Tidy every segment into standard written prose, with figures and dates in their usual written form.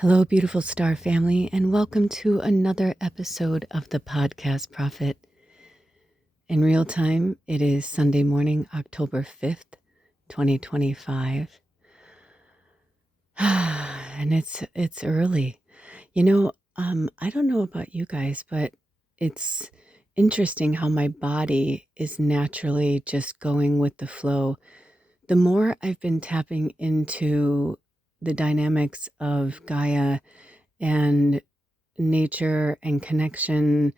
Hello, beautiful star family, and welcome to another episode of the Podcast Prophet. In real time, it is Sunday morning, October 5th, 2025. And it's early. I don't know about you guys, but it's interesting how my body is naturally just going with the flow. The more I've been tapping into the dynamics of Gaia and nature and connection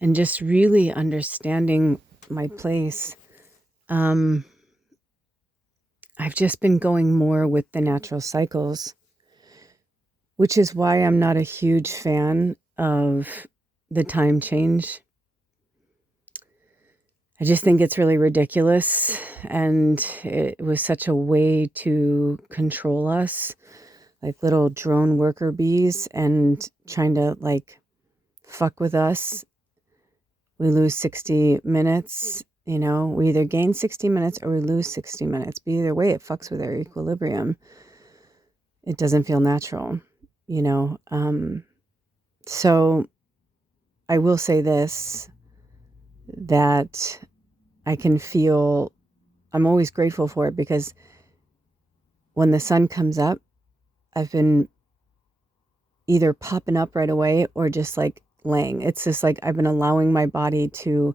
and just really understanding my place, I've just been going more with the natural cycles, which is why I'm not a huge fan of the time change. I just think it's really ridiculous, and it was such a way to control us like little drone worker bees and trying to fuck with us. We lose 60 minutes, we either gain 60 minutes or we lose 60 minutes. But either way, it fucks with our equilibrium. It doesn't feel natural, So I will say this, that I can feel, I'm always grateful for it, because when the sun comes up, I've been either popping up right away or just laying. It's just I've been allowing my body to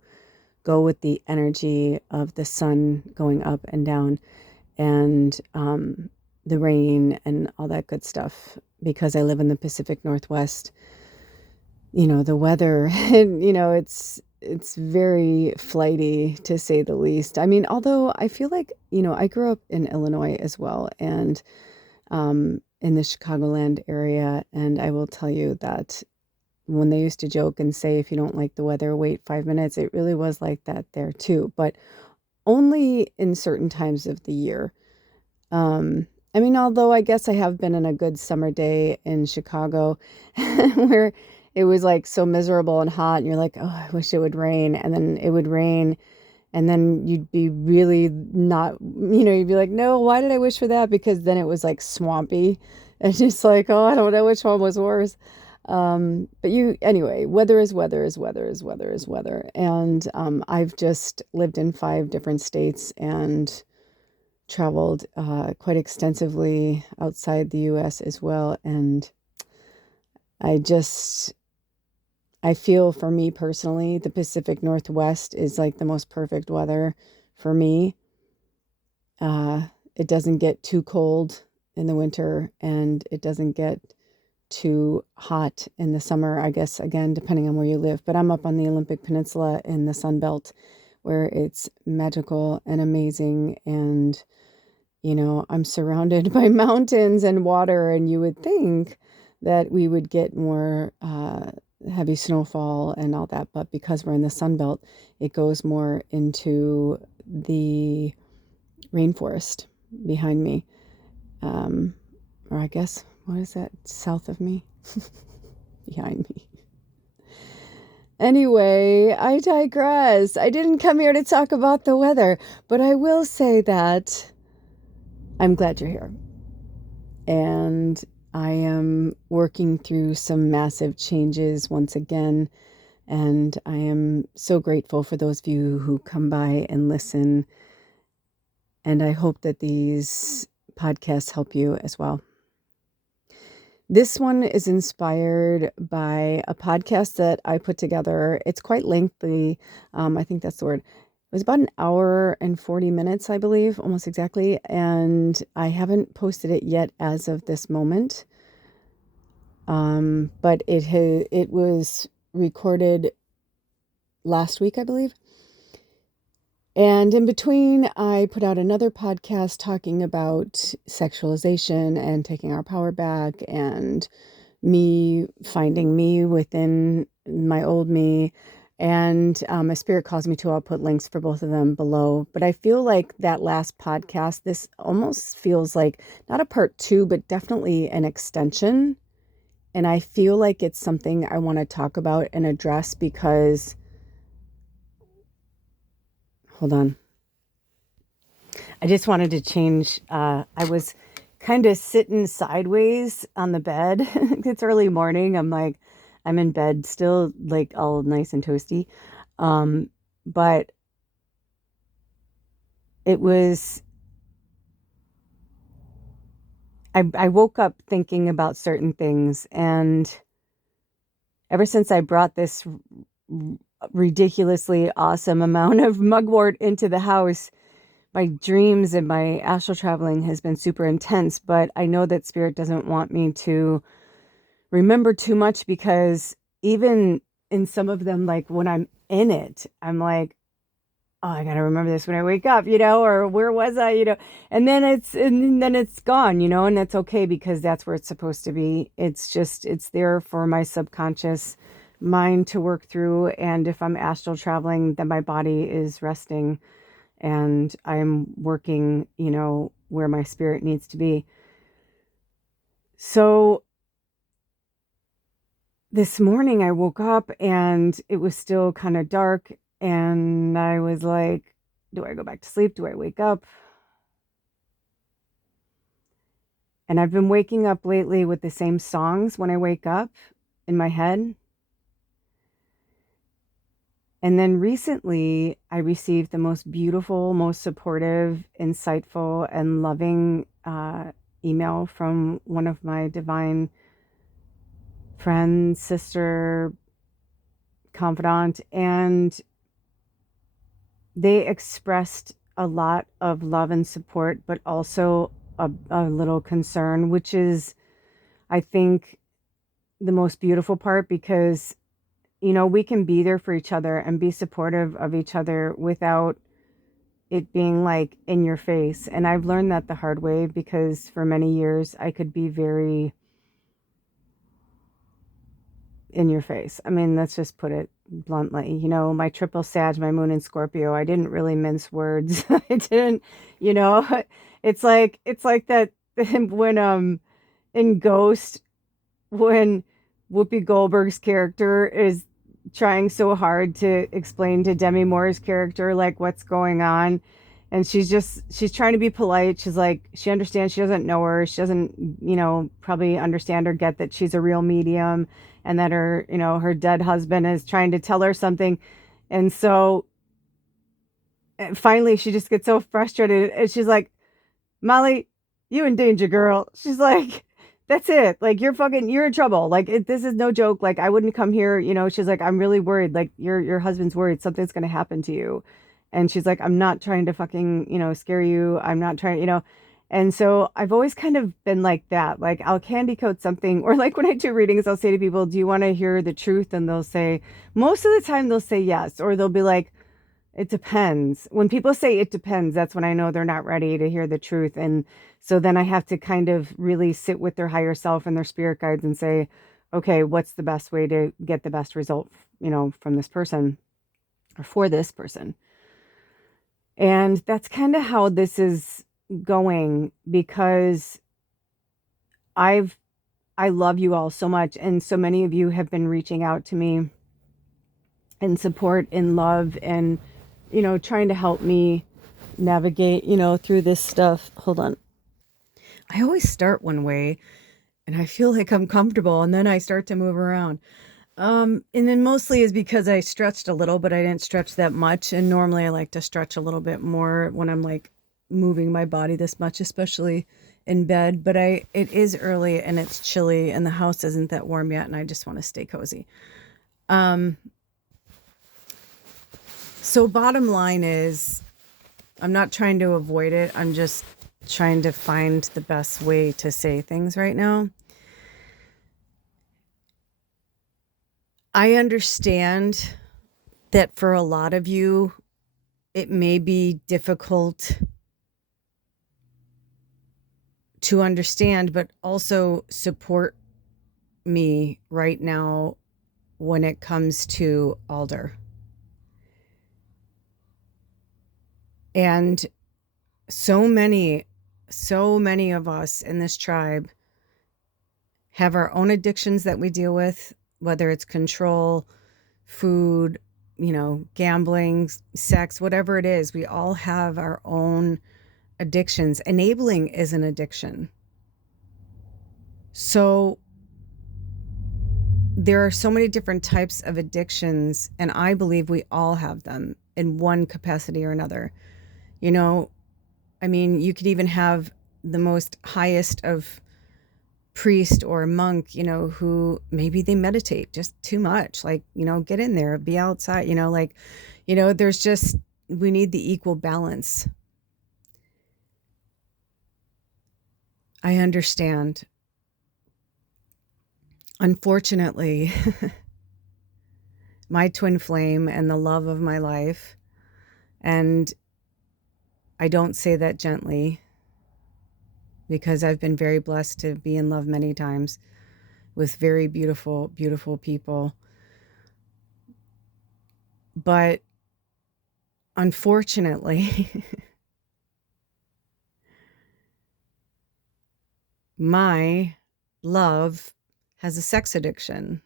go with the energy of the sun going up and down, and the rain and all that good stuff. Because I live in the Pacific Northwest, the weather, and it's very flighty, to say the least. I mean, although I feel like, I grew up in Illinois as well, and in the Chicagoland area, and I will tell you that when they used to joke and say, if you don't like the weather, wait 5 minutes, it really was like that there too, but only in certain times of the year. I mean, although I guess I have been in a good summer day in Chicago where it was so miserable and hot, and you're like, oh, I wish it would rain. And then it would rain, and then you'd be really not, you'd be like, no, why did I wish for that? Because then it was swampy. And just oh, I don't know which one was worse. But anyway, weather is weather is weather is weather is weather. And I've just lived in 5 different states and traveled quite extensively outside the US as well. And I feel, for me personally, the Pacific Northwest is the most perfect weather for me. It doesn't get too cold in the winter, and it doesn't get too hot in the summer, I guess, again, depending on where you live. But I'm up on the Olympic Peninsula in the Sun Belt, where it's magical and amazing. And, I'm surrounded by mountains and water, and you would think that we would get more heavy snowfall and all that. But because we're in the Sun Belt, it goes more into the rainforest behind me. Or I guess, what is that? South of me? Behind me. Anyway, I digress. I didn't come here to talk about the weather, but I will say that I'm glad you're here. And I am working through some massive changes once again. And I am so grateful for those of you who come by and listen. And I hope that these podcasts help you as well. This one is inspired by a podcast that I put together. It's quite lengthy. I think that's the word. It was about 1 hour and 40 minutes, I believe, almost exactly. And I haven't posted it yet as of this moment. But it was recorded last week, I believe. And in between, I put out another podcast talking about sexualization and taking our power back, and me finding me within my old me. And my spirit calls me to. I'll put links for both of them below. But I feel like that last podcast, this almost feels like not a part 2, but definitely an extension. And I feel like it's something I want to talk about and address because, hold on. I just wanted to change. I was kind of sitting sideways on the bed. It's early morning. I'm in bed still, like all nice and toasty. Um, but it was, I woke up thinking about certain things. And ever since I brought this ridiculously awesome amount of mugwort into the house, my dreams and my astral traveling has been super intense. But I know that spirit doesn't want me to remember too much, because even in some of them, like when I'm in it, I'm like, oh, I gotta remember this when I wake up, or where was I, and then it's gone, and that's okay, because that's where it's supposed to be. It's there for my subconscious mind to work through. And if I'm astral traveling, then my body is resting and I'm working, where my spirit needs to be. So this morning I woke up and it was still kind of dark, and I was like, do I go back to sleep? Do I wake up? And I've been waking up lately with the same songs when I wake up in my head. And then recently I received the most beautiful, most supportive, insightful, and loving email from one of my divine friend, sister, confidant, and they expressed a lot of love and support, but also a little concern, which is, I think, the most beautiful part, because, we can be there for each other and be supportive of each other without it being like in your face. And I've learned that the hard way, because for many years I could be very in your face. I mean, let's just put it bluntly. My triple Sag, my moon in Scorpio, I didn't really mince words. I didn't, you know, it's like that when in Ghost, when Whoopi Goldberg's character is trying so hard to explain to Demi Moore's character like what's going on, and she's trying to be polite. She's like, she understands she doesn't know her, she doesn't probably understand or get that she's a real medium, and that her dead husband is trying to tell her something. And so finally she just gets so frustrated, and she's like, Molly, you in danger, girl. She's like, that's it. Like, you're in trouble. Like, this is no joke. Like, I wouldn't come here. She's like, I'm really worried. Like, your husband's worried something's going to happen to you. And she's like, I'm not trying to fucking, scare you. I'm not trying. And so I've always kind of been like that. Like, I'll candy coat something, or like when I do readings, I'll say to people, do you want to hear the truth? And they'll say, most of the time they'll say yes, or they'll be like, it depends. When people say it depends, that's when I know they're not ready to hear the truth. And so then I have to kind of really sit with their higher self and their spirit guides and say, okay, what's the best way to get the best result, from this person or for this person? And that's kind of how this is going, because I love you all so much. And so many of you have been reaching out to me in support, in love, and trying to help me navigate, through this stuff. Hold on. I always start one way and I feel like I'm comfortable, and then I start to move around. And then mostly is because I stretched a little, but I didn't stretch that much. And normally I like to stretch a little bit more when I'm like moving my body this much, especially in bed. But it is early and it's chilly and the house isn't that warm yet, and I just want to stay cozy. So bottom line is, I'm not trying to avoid it. I'm just trying to find the best way to say things right now. I understand that for a lot of you, it may be difficult to understand, but also support me right now when it comes to Alder. And so many of us in this tribe have our own addictions that we deal with, whether it's control, food, gambling, sex, whatever it is. We all have our own addictions. Enabling is an addiction. So there are so many different types of addictions, and I believe we all have them in one capacity or another. You know, I mean, you could even have the most highest of priest or monk, who maybe they meditate just too much, like, get in there, be outside, like, there's just, we need the equal balance. I understand. Unfortunately, my twin flame and the love of my life, and I don't say that gently because I've been very blessed to be in love many times with very beautiful, beautiful people. But unfortunately, my love has a sex addiction.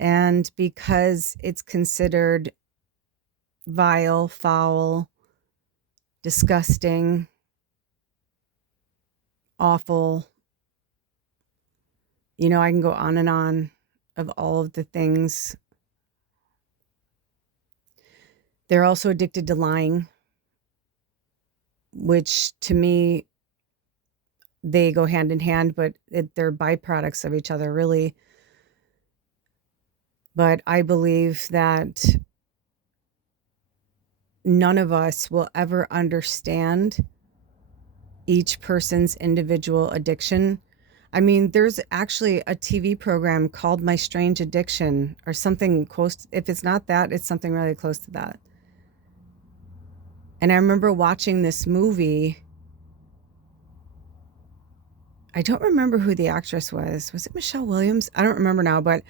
And because it's considered vile, foul, disgusting, awful, I can go on and on of all of the things. They're also addicted to lying, which to me, they go hand in hand, but they're byproducts of each other, really. But I believe that none of us will ever understand each person's individual addiction. I mean, there's actually a TV program called My Strange Addiction or something close. If it's not that, it's something really close to that. And I remember watching this movie. I don't remember who the actress was. Was it Michelle Williams? I don't remember now, but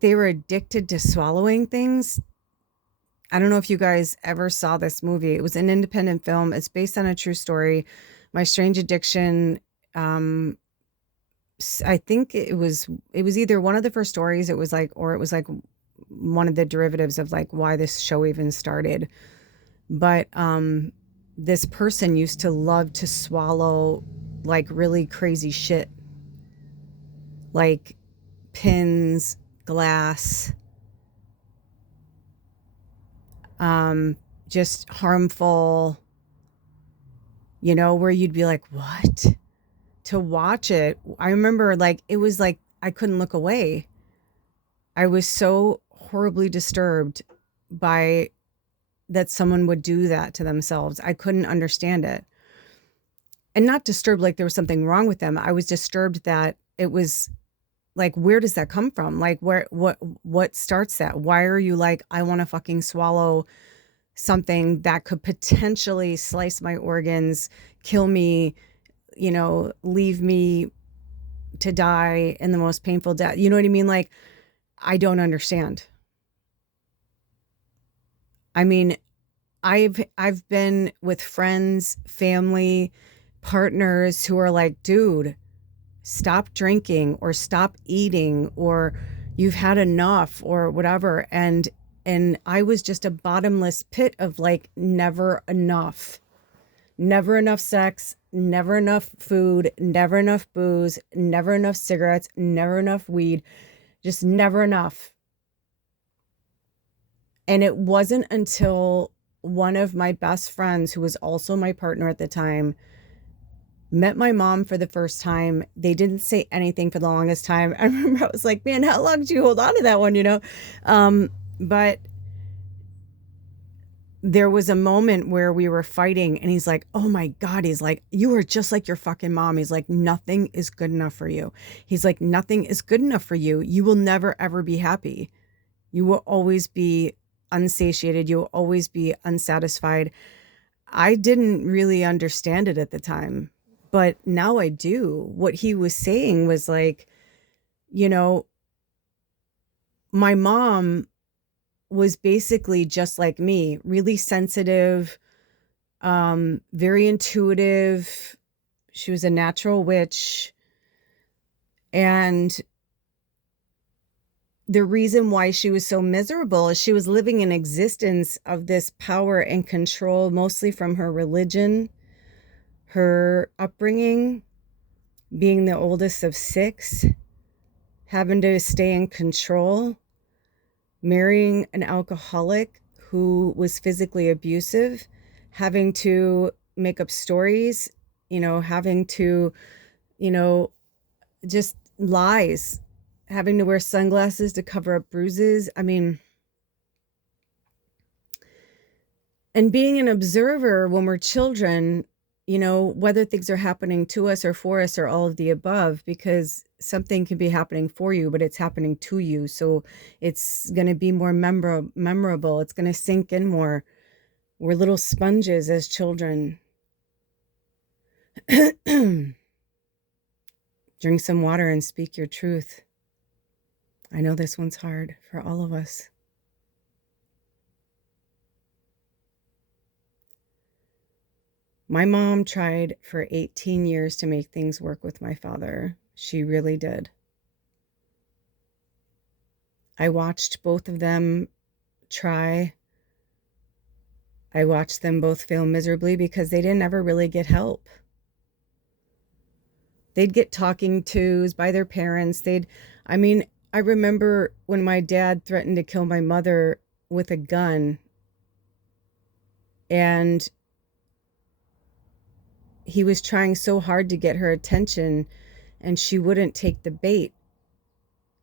they were addicted to swallowing things. I don't know if you guys ever saw this movie. It was an independent film. It's based on a true story. My Strange Addiction. I think it was either one of the first stories. It was like one of the derivatives of like why this show even started. But this person used to love to swallow like really crazy shit, like pins, glass, just harmful, where you'd be like, what? To watch it, I remember like it was like I couldn't look away. I was so horribly disturbed by that someone would do that to themselves. I couldn't understand it. And not disturbed like there was something wrong with them. I was disturbed that it was like, where does that come from? Like, what starts that? Why are you like, I want to fucking swallow something that could potentially slice my organs, kill me, leave me to die in the most painful death. You know what I mean? Like, I don't understand. I mean, I've been with friends, family, partners who are like, dude, stop drinking or stop eating or you've had enough or whatever. And I was just a bottomless pit of like never enough sex, never enough food, never enough booze, never enough cigarettes, never enough weed, just never enough. And it wasn't until one of my best friends, who was also my partner at the time, met my mom for the first time. They didn't say anything for the longest time. I remember I was like, man, how long did you hold on to that one, But there was a moment where we were fighting and he's like, oh my God. He's like, you are just like your fucking mom. He's like, nothing is good enough for you. He's like, nothing is good enough for you. You will never, ever be happy. You will always be unsatiated. You'll always be unsatisfied. I didn't really understand it at the time, but now I do. What he was saying was like, my mom was basically just like me, really sensitive, very intuitive. She was a natural witch. And the reason why she was so miserable is she was living an existence of this power and control, mostly from her religion, Her upbringing, being the oldest of 6, having to stay in control, marrying an alcoholic who was physically abusive, having to make up stories, having to, just lies, having to wear sunglasses to cover up bruises. I mean, and being an observer when we're children, whether things are happening to us or for us or all of the above, because something can be happening for you, but it's happening to you. So it's going to be more memorable. It's going to sink in more. We're little sponges as children. Drink some water and speak your truth. I know this one's hard for all of us. My mom tried for 18 years to make things work with my father. She really did. I watched both of them try. I watched them both fail miserably because they didn't ever really get help. They'd get talking tos by their parents. I remember when my dad threatened to kill my mother with a gun, and he was trying so hard to get her attention, and she wouldn't take the bait.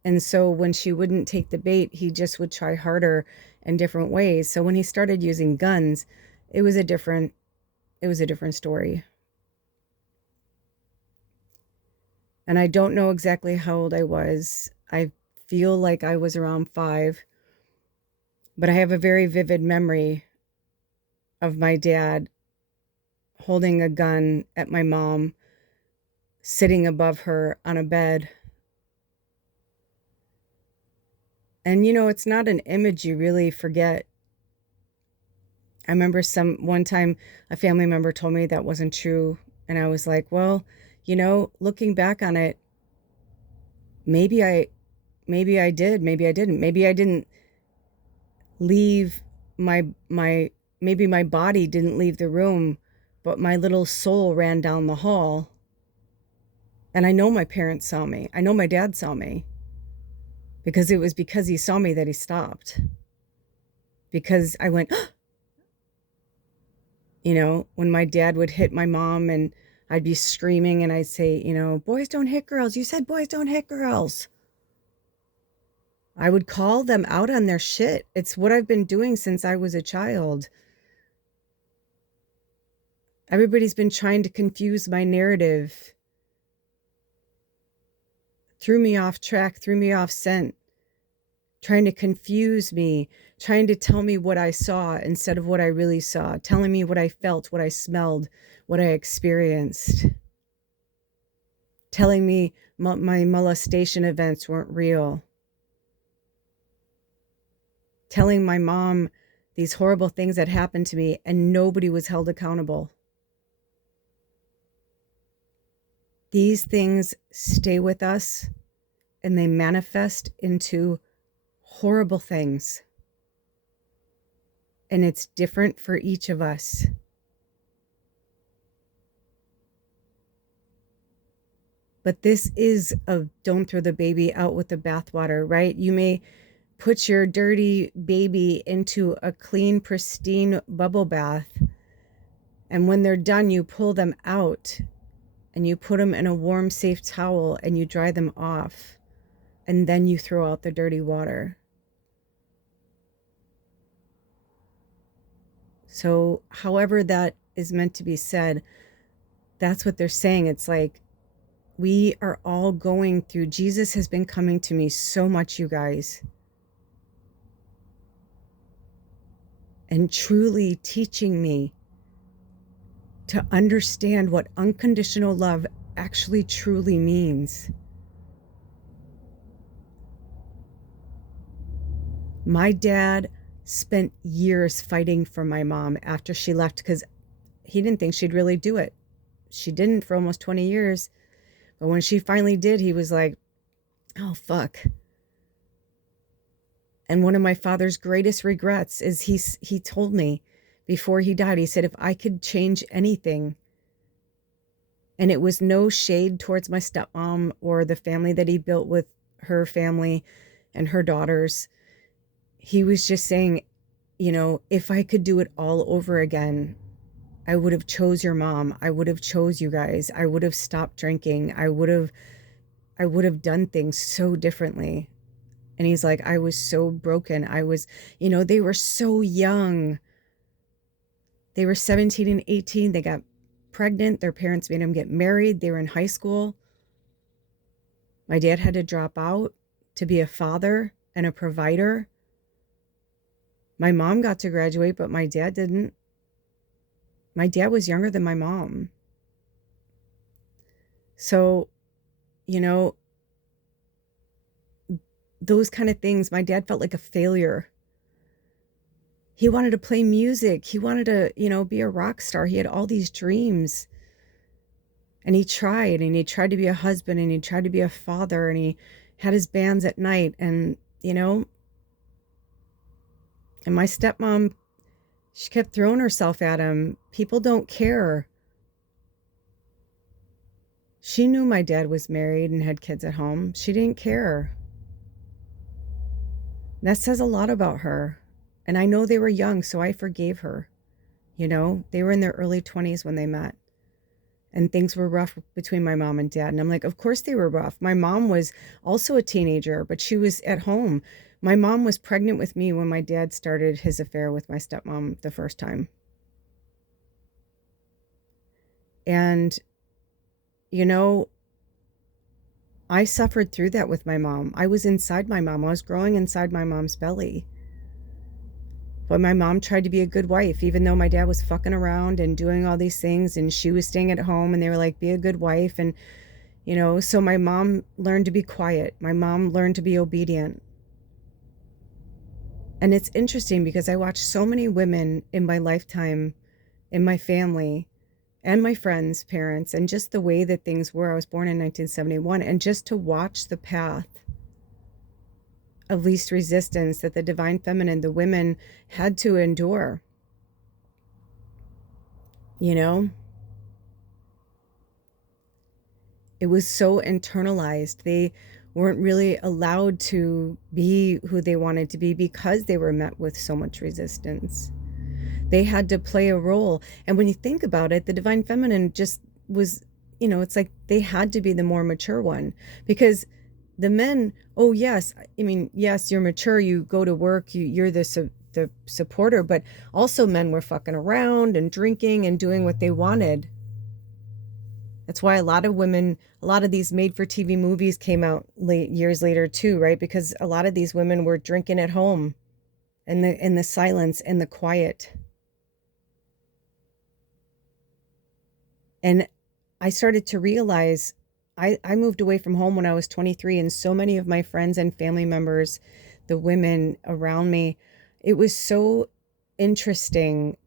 And so when she wouldn't take the bait, he just would try harder in different ways. So when he started using guns, it was a different story. And I don't know exactly how old I was. I feel like I was around 5, but I have a very vivid memory of my dad holding a gun at my mom, sitting above her on a bed. And it's not an image you really forget. I remember one time a family member told me that wasn't true, and I was like, well, looking back on it, maybe I did, maybe I didn't. Maybe I didn't leave maybe my body didn't leave the room, but my little soul ran down the hall. And I know my parents saw me. I know my dad saw me. Because it was because he saw me that he stopped. Because I went, when my dad would hit my mom and I'd be screaming and I'd say, boys don't hit girls. You said boys don't hit girls. I would call them out on their shit. It's what I've been doing since I was a child. Everybody's been trying to confuse my narrative. Threw me off track, threw me off scent. Trying to confuse me, trying to tell me what I saw instead of what I really saw, telling me what I felt, what I smelled, what I experienced, telling me my molestation events weren't real, telling my mom these horrible things that happened to me and nobody was held accountable. These things stay with us and they manifest into horrible things. And it's different for each of us. But this is a don't throw the baby out with the bathwater, right? You may put your dirty baby into a clean, pristine bubble bath. And when they're done, you pull them out and you put them in a warm, safe towel and you dry them off. And then you throw out the dirty water. So however that is meant to be said, that's what they're saying. It's like we are all going through. Jesus has been coming to me so much, you guys. And truly teaching me to understand what unconditional love actually truly means. My dad spent years fighting for my mom after she left because he didn't think she'd really do it. She didn't for almost 20 years. But when she finally did, he was like, oh, fuck. And one of my father's greatest regrets is he told me before he died, he said, if I could change anything, And it was no shade towards my stepmom or the family that he built with her family and her daughters. He was just saying, you know, if I could do it all over again, I would have chose your mom. I would have chose you guys. I would have stopped drinking. I would have done things so differently. And he's like, I was so broken. I was, you know, they were so young. They were 17 and 18. They got pregnant. Their parents made them get married. They were in high school. My dad had to drop out to be a father and a provider. My mom got to graduate, but my dad didn't. My dad was younger than my mom. So, you know, those kind of things, my dad felt like a failure. He wanted to play music. He wanted to, you know, be a rock star. He had all these dreams. And he tried to be a husband, and he tried to be a father, and he had his bands at night. And, you know, and my stepmom, she kept throwing herself at him. People don't care. She knew my dad was married and had kids at home. She didn't care. That says a lot about her. And I know they were young, so I forgave her. You know, they were in their early 20s when they met. And things were rough between my mom and dad. And I'm like, of course they were rough. My mom was also a teenager, but she was at home. My mom was pregnant with me when my dad started his affair with my stepmom the first time. And, you know, I suffered through that with my mom. I was inside my mom. I was growing inside my mom's belly. But my mom tried to be a good wife, even though my dad was fucking around and doing all these things, and she was staying at home, and they were like, be a good wife. And, you know, so my mom learned to be quiet. My mom learned to be obedient. And it's interesting because I watched so many women in my lifetime, in my family, and my friends' parents, and just the way that things were. I was born in 1971, and just to watch the path of least resistance that the divine feminine, the women, had to endure. You know? It was so internalized. They weren't really allowed to be who they wanted to be because they were met with so much resistance. They had to play a role. And when you think about it, the divine feminine just was, you know, it's like they had to be the more mature one, because the men, oh yes, I mean, yes, you're mature, you go to work, you're the supporter, but also men were fucking around and drinking and doing what they wanted. That's why a lot of women, a lot of these made-for-TV movies came out years later too, right? Because a lot of these women were drinking at home, in the silence and the quiet. And I started to realize I moved away from home when I was 23, and so many of my friends and family members, the women around me, it was so interesting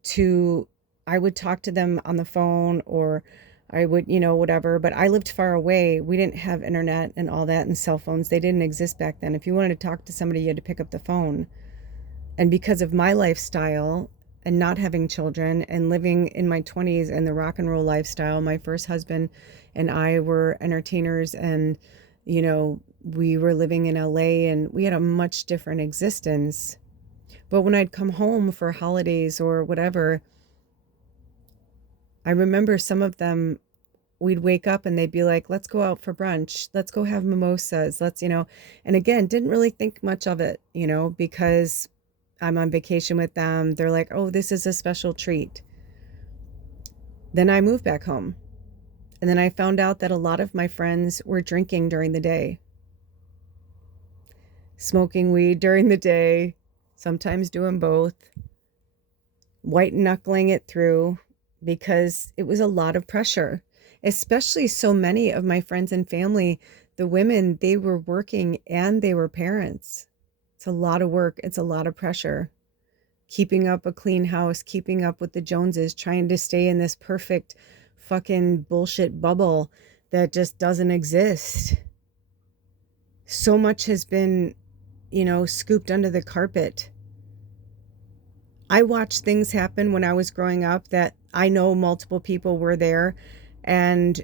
I would talk to them on the phone, or I would, you know, whatever, but I lived far away. We didn't have internet and all that, and cell phones. They didn't exist back then. If you wanted to talk to somebody, you had to pick up the phone. And because of my lifestyle and not having children and living in my 20s and the rock and roll lifestyle, my first husband and I were entertainers, and, you know, we were living in LA, and we had a much different existence. But when I'd come home for holidays or whatever, I remember some of them, we'd wake up and they'd be like, let's go out for brunch. Let's go have mimosas. Let's, you know, and again, didn't really think much of it, you know, because I'm on vacation with them. They're like, oh, this is a special treat. Then I moved back home. And then I found out that a lot of my friends were drinking during the day, smoking weed during the day, sometimes doing both, white knuckling it through, because it was a lot of pressure, especially so many of my friends and family, the women, they were working and they were parents. It's a lot of work. It's a lot of pressure. Keeping up a clean house, keeping up with the Joneses, trying to stay in this perfect fucking bullshit bubble that just doesn't exist. So much has been, you know, scooped under the carpet. I watched things happen when I was growing up that I know multiple people were there, and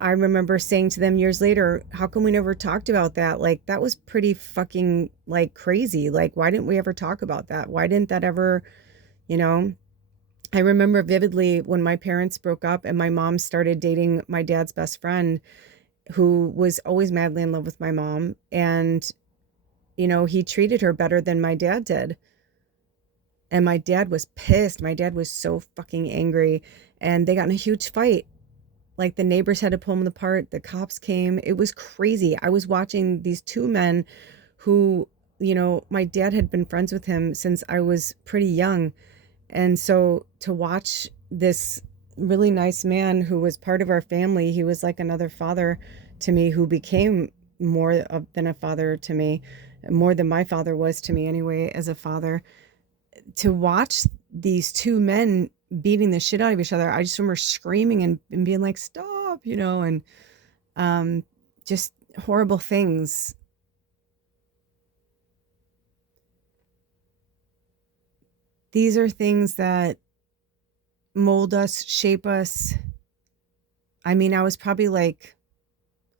I remember saying to them years later, how come we never talked about that? Like, that was pretty fucking like crazy. Like, why didn't we ever talk about that? Why didn't that ever, you know? I remember vividly when my parents broke up and my mom started dating my dad's best friend, who was always madly in love with my mom. And, he treated her better than my dad did. And my dad was pissed. My dad was so fucking angry. And they got in a huge fight. Like, the neighbors had to pull them apart. The cops came. It was crazy. I was watching these two men who, my dad had been friends with him since I was pretty young. And so to watch this really nice man who was part of our family, he was like another father to me, who became more than a father to me, more than my father was to me anyway, as a father. To watch these two men beating the shit out of each other, I just remember screaming and being like, stop, and just horrible things. These are things that mold us, shape us. I mean, I was probably like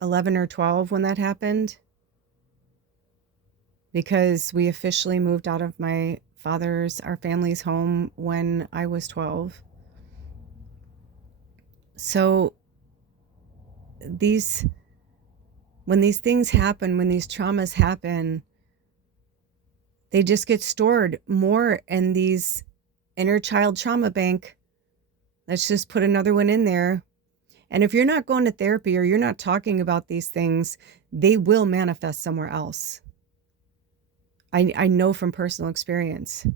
11 or 12 when that happened, because we officially moved out of our family's home when I was 12. So when these things happen, when these traumas happen, they just get stored more in these inner child trauma bank. Let's just put another one in there. And if you're not going to therapy or you're not talking about these things, they will manifest somewhere else. I know from personal experience.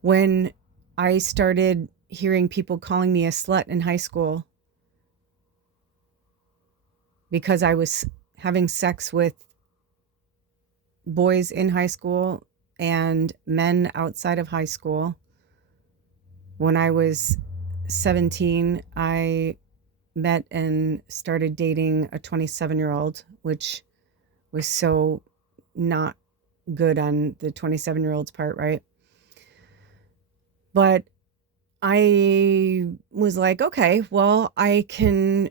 When I started hearing people calling me a slut in high school because I was having sex with boys in high school and men outside of high school, when I was 17, I met and started dating a 27-year-old, which was so not good on the 27-year-old's part, right? But I was like, okay, well, I can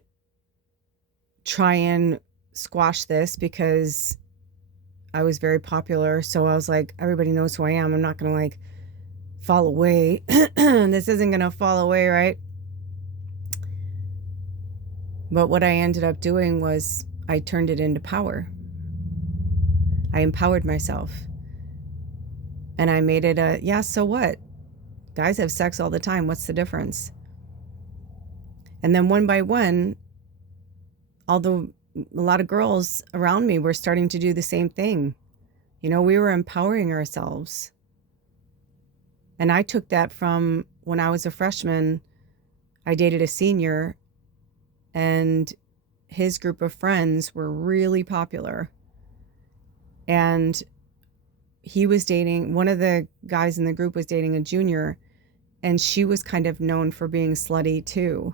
try and squash this, because I was very popular. So I was like, everybody knows who I am. I'm not going to like fall away. This isn't going to fall away, right? But what I ended up doing was I turned it into power. I empowered myself. And I made it yeah, so what? Guys have sex all the time. What's the difference? And then one by one, a lot of girls around me were starting to do the same thing. We were empowering ourselves. And I took that from when I was a freshman. I dated a senior, and his group of friends were really popular. And one of the guys in the group was dating a junior, and she was kind of known for being slutty too,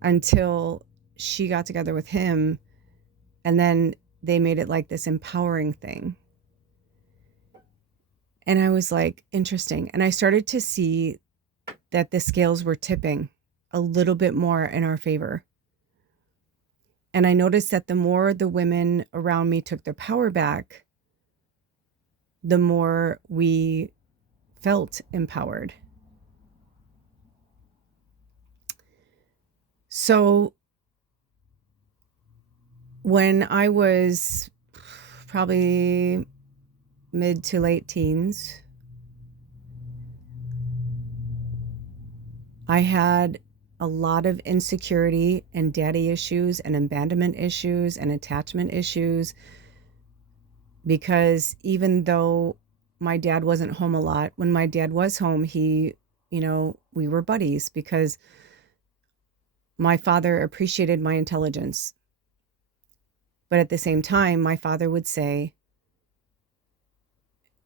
until she got together with him, and then they made it like this empowering thing. And I was like, interesting. And I started to see that the scales were tipping a little bit more in our favor. And I noticed that the more the women around me took their power back, the more we felt empowered. So when I was probably mid to late teens, I had a lot of insecurity and daddy issues and abandonment issues and attachment issues, because even though my dad wasn't home a lot, when my dad was home, we were buddies, because my father appreciated my intelligence. But at the same time, my father would say,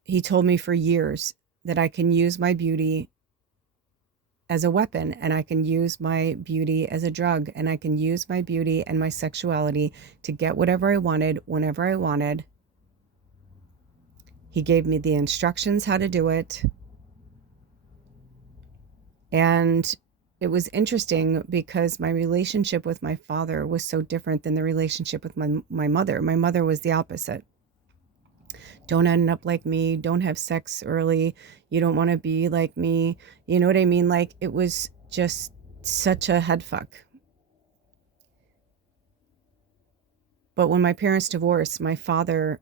he told me for years that I can use my beauty as a weapon, and I can use my beauty as a drug, and I can use my beauty and my sexuality to get whatever I wanted, whenever I wanted. He gave me the instructions how to do it. And it was interesting because my relationship with my father was so different than the relationship with my mother. My mother was the opposite. Don't end up like me. Don't have sex early. You don't want to be like me. You know what I mean? Like, it was just such a head fuck. But when my parents divorced, my father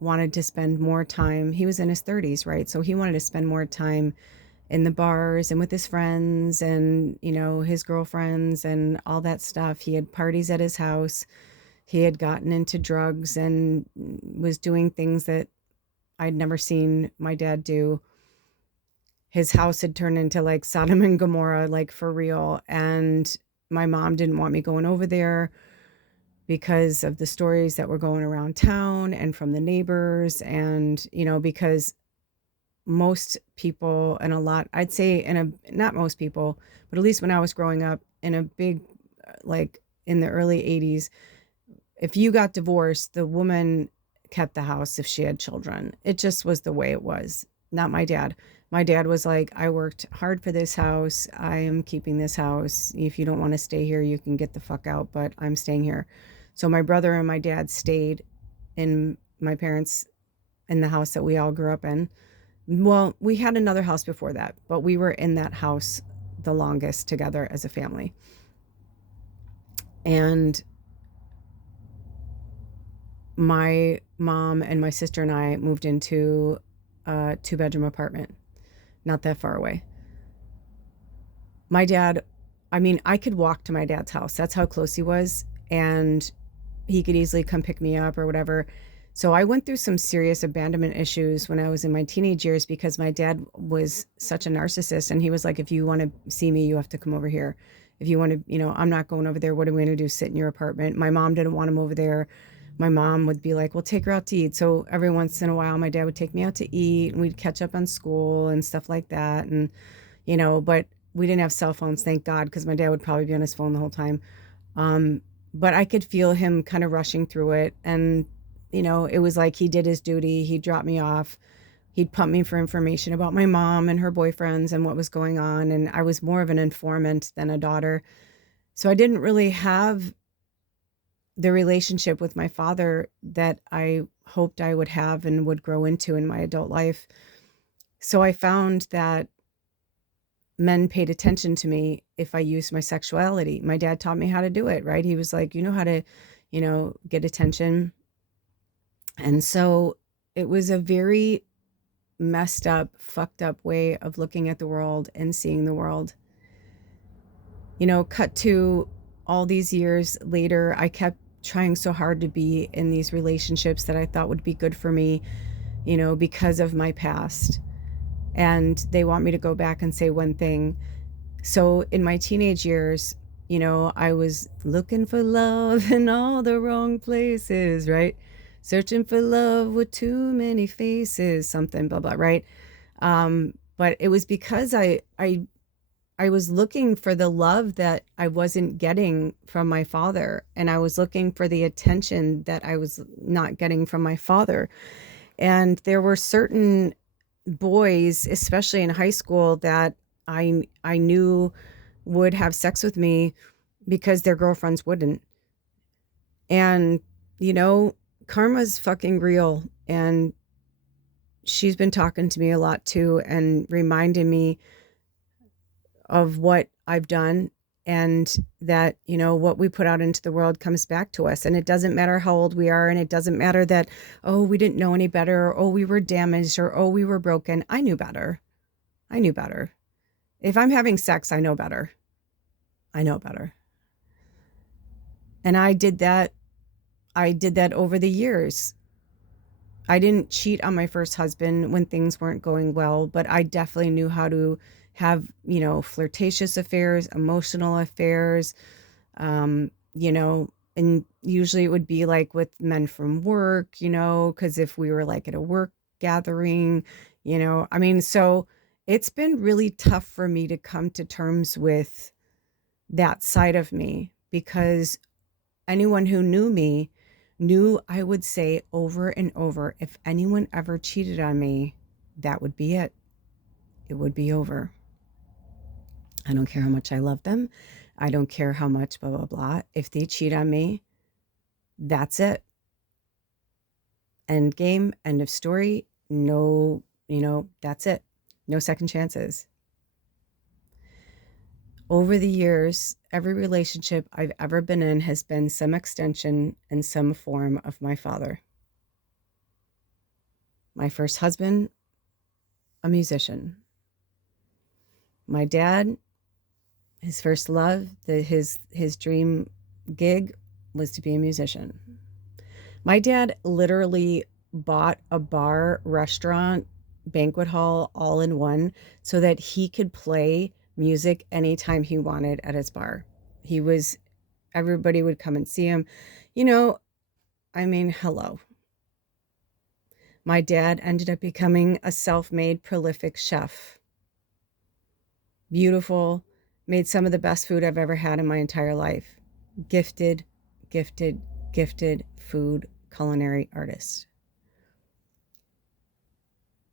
wanted to spend more time. He was in his 30s, right? So he wanted to spend more time in the bars and with his friends and, his girlfriends and all that stuff. He had parties at his house. He had gotten into drugs and was doing things that I'd never seen my dad do. His house had turned into like Sodom and Gomorrah, like for real. And my mom didn't want me going over there because of the stories that were going around town and from the neighbors. And, because most people, and a lot, I'd say not most people, but at least when I was growing up in a big, like in the early 80s, if you got divorced, the woman kept the house if she had children. It just was the way it was. Not my dad. My dad was like, I worked hard for this house. I am keeping this house. If you don't want to stay here, you can get the fuck out, but I'm staying here. So my brother and my dad stayed in my parents' in the house that we all grew up in. Well, we had another house before that, but we were in that house the longest together as a family. And my mom and my sister and I moved into a 2-bedroom apartment, not that far away. My dad, I mean, I could walk to my dad's house. That's how close he was. And he could easily come pick me up or whatever. So I went through some serious abandonment issues when I was in my teenage years because my dad was such a narcissist. And he was like, if you want to see me, you have to come over here. If you want to, I'm not going over there. What are we going to do? Sit in your apartment? My mom didn't want him over there. My mom would be like, well, take her out to eat. So every once in a while, my dad would take me out to eat and we'd catch up on school and stuff like that. And, but we didn't have cell phones, thank God, because my dad would probably be on his phone the whole time. But I could feel him kind of rushing through it. And, it was like he did his duty. He'd drop me off. He'd pump me for information about my mom and her boyfriends and what was going on. And I was more of an informant than a daughter. So I didn't really have the relationship with my father that I hoped I would have and would grow into in my adult life. So I found that men paid attention to me if I used my sexuality. My dad taught me how to do it, right? He was like, you know how to, get attention. And so it was a very messed up, fucked up way of looking at the world and seeing the world. Cut to all these years later, I kept trying so hard to be in these relationships that I thought would be good for me, because of my past. And they want me to go back and say one thing. So in my teenage years, I was looking for love in all the wrong places, right? Searching for love with too many faces, something, blah, blah, right? But it was because I was looking for the love that I wasn't getting from my father. And I was looking for the attention that I was not getting from my father. And there were certain boys, especially in high school, that I knew would have sex with me because their girlfriends wouldn't. And, karma's fucking real. And she's been talking to me a lot too and reminding me of what I've done and that, what we put out into the world comes back to us. And it doesn't matter how old we are. And it doesn't matter that, oh, we didn't know any better, or, oh, we were damaged, or, oh, we were broken. I knew better. I knew better. If I'm having sex, I know better. I know better. And I did that over the years. I didn't cheat on my first husband when things weren't going well, but I definitely knew how to have, flirtatious affairs, emotional affairs, and usually it would be like with men from work, because if we were like at a work gathering, so it's been really tough for me to come to terms with that side of me, because anyone who knew me knew I would say over and over, if anyone ever cheated on me, that would be it. It would be over. I don't care how much I love them. I don't care how much blah, blah, blah. If they cheat on me, that's it. End game, end of story. No, that's it. No second chances. Over the years, every relationship I've ever been in has been some extension and some form of my father. My first husband, a musician. My dad, his first love, his dream gig was to be a musician. My dad literally bought a bar, restaurant, banquet hall all in one so that he could play music anytime he wanted at his bar. Everybody would come and see him. Hello. My dad ended up becoming a self-made, prolific chef. Beautiful, made some of the best food I've ever had in my entire life. Gifted food culinary artist.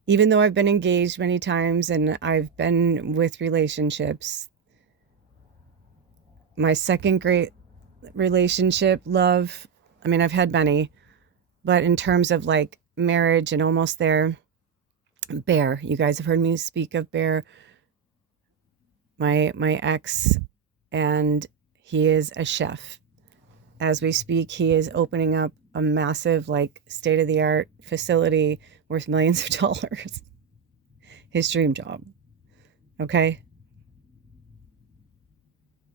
Even though I've been engaged many times and I've been with relationships, my second great relationship, love, I've had many, but in terms of like marriage and almost there, Bear. You guys have heard me speak of Bear, my ex, and he is a chef. As we speak, he is opening up a massive, like, state-of-the-art facility worth millions of dollars. His dream job. Okay?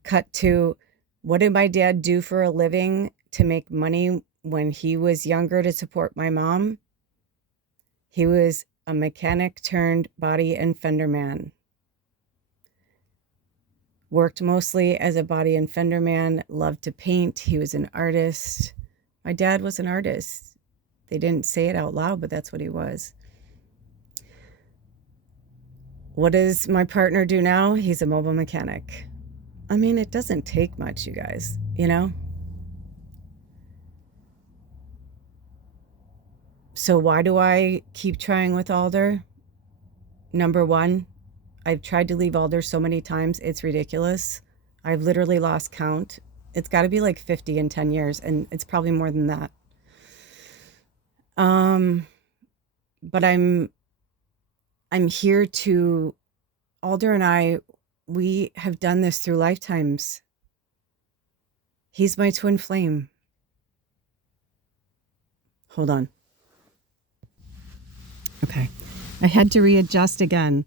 Cut to, what did my dad do for a living to make money when he was younger to support my mom? He was a mechanic turned body and fender man. Worked mostly as a body and fender man, loved to paint. He was an artist. My dad was an artist. They didn't say it out loud, but that's what he was. What does my partner do now? He's a mobile mechanic. It doesn't take much, you guys, So why do I keep trying with Alder? Number one, I've tried to leave Alder so many times, it's ridiculous. I've literally lost count. It's got to be like 50 in 10 years, and it's probably more than that. But I'm here to, Alder and we have done this through lifetimes. He's my twin flame. Hold on. Okay. I had to readjust again.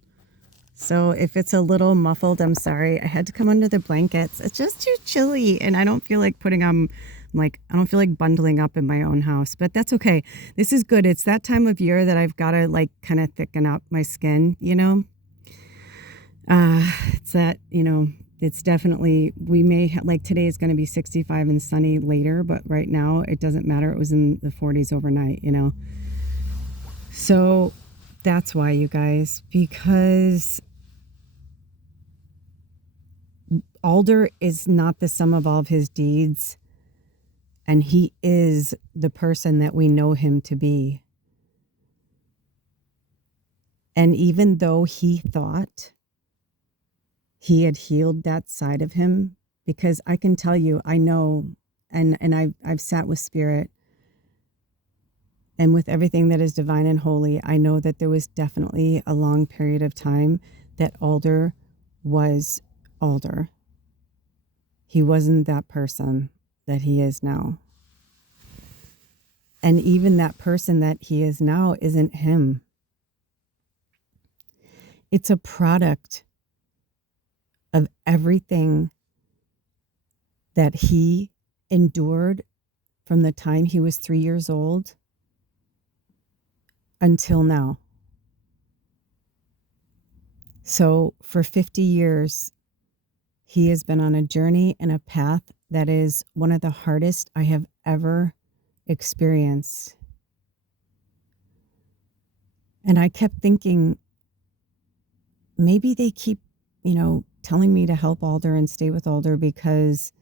So if it's a little muffled, I'm sorry. I had to come under the blankets. It's just too chilly, and I don't feel like I don't feel like bundling up in my own house, but that's okay. This is good. It's that time of year that I've got to kind of thicken up my skin, It's that, it's definitely, we may today is going to be 65 and sunny later, but right now it doesn't matter. It was in the 40s overnight, So that's why, you guys, because Alder is not the sum of all of his deeds, and he is the person that we know him to be. And even though he thought he had healed that side of him, because I can tell you, I know, and I've sat with spirit and with everything that is divine and holy, I know that there was definitely a long period of time that Alder was Alder. He wasn't that person that he is now. And even that person that he is now isn't him. It's a product of everything that he endured from the time he was 3 years old until now. So for 50 years, he has been on a journey and a path that is one of the hardest I have ever experienced. And I kept thinking, maybe they keep, telling me to help Alder and stay with Alder because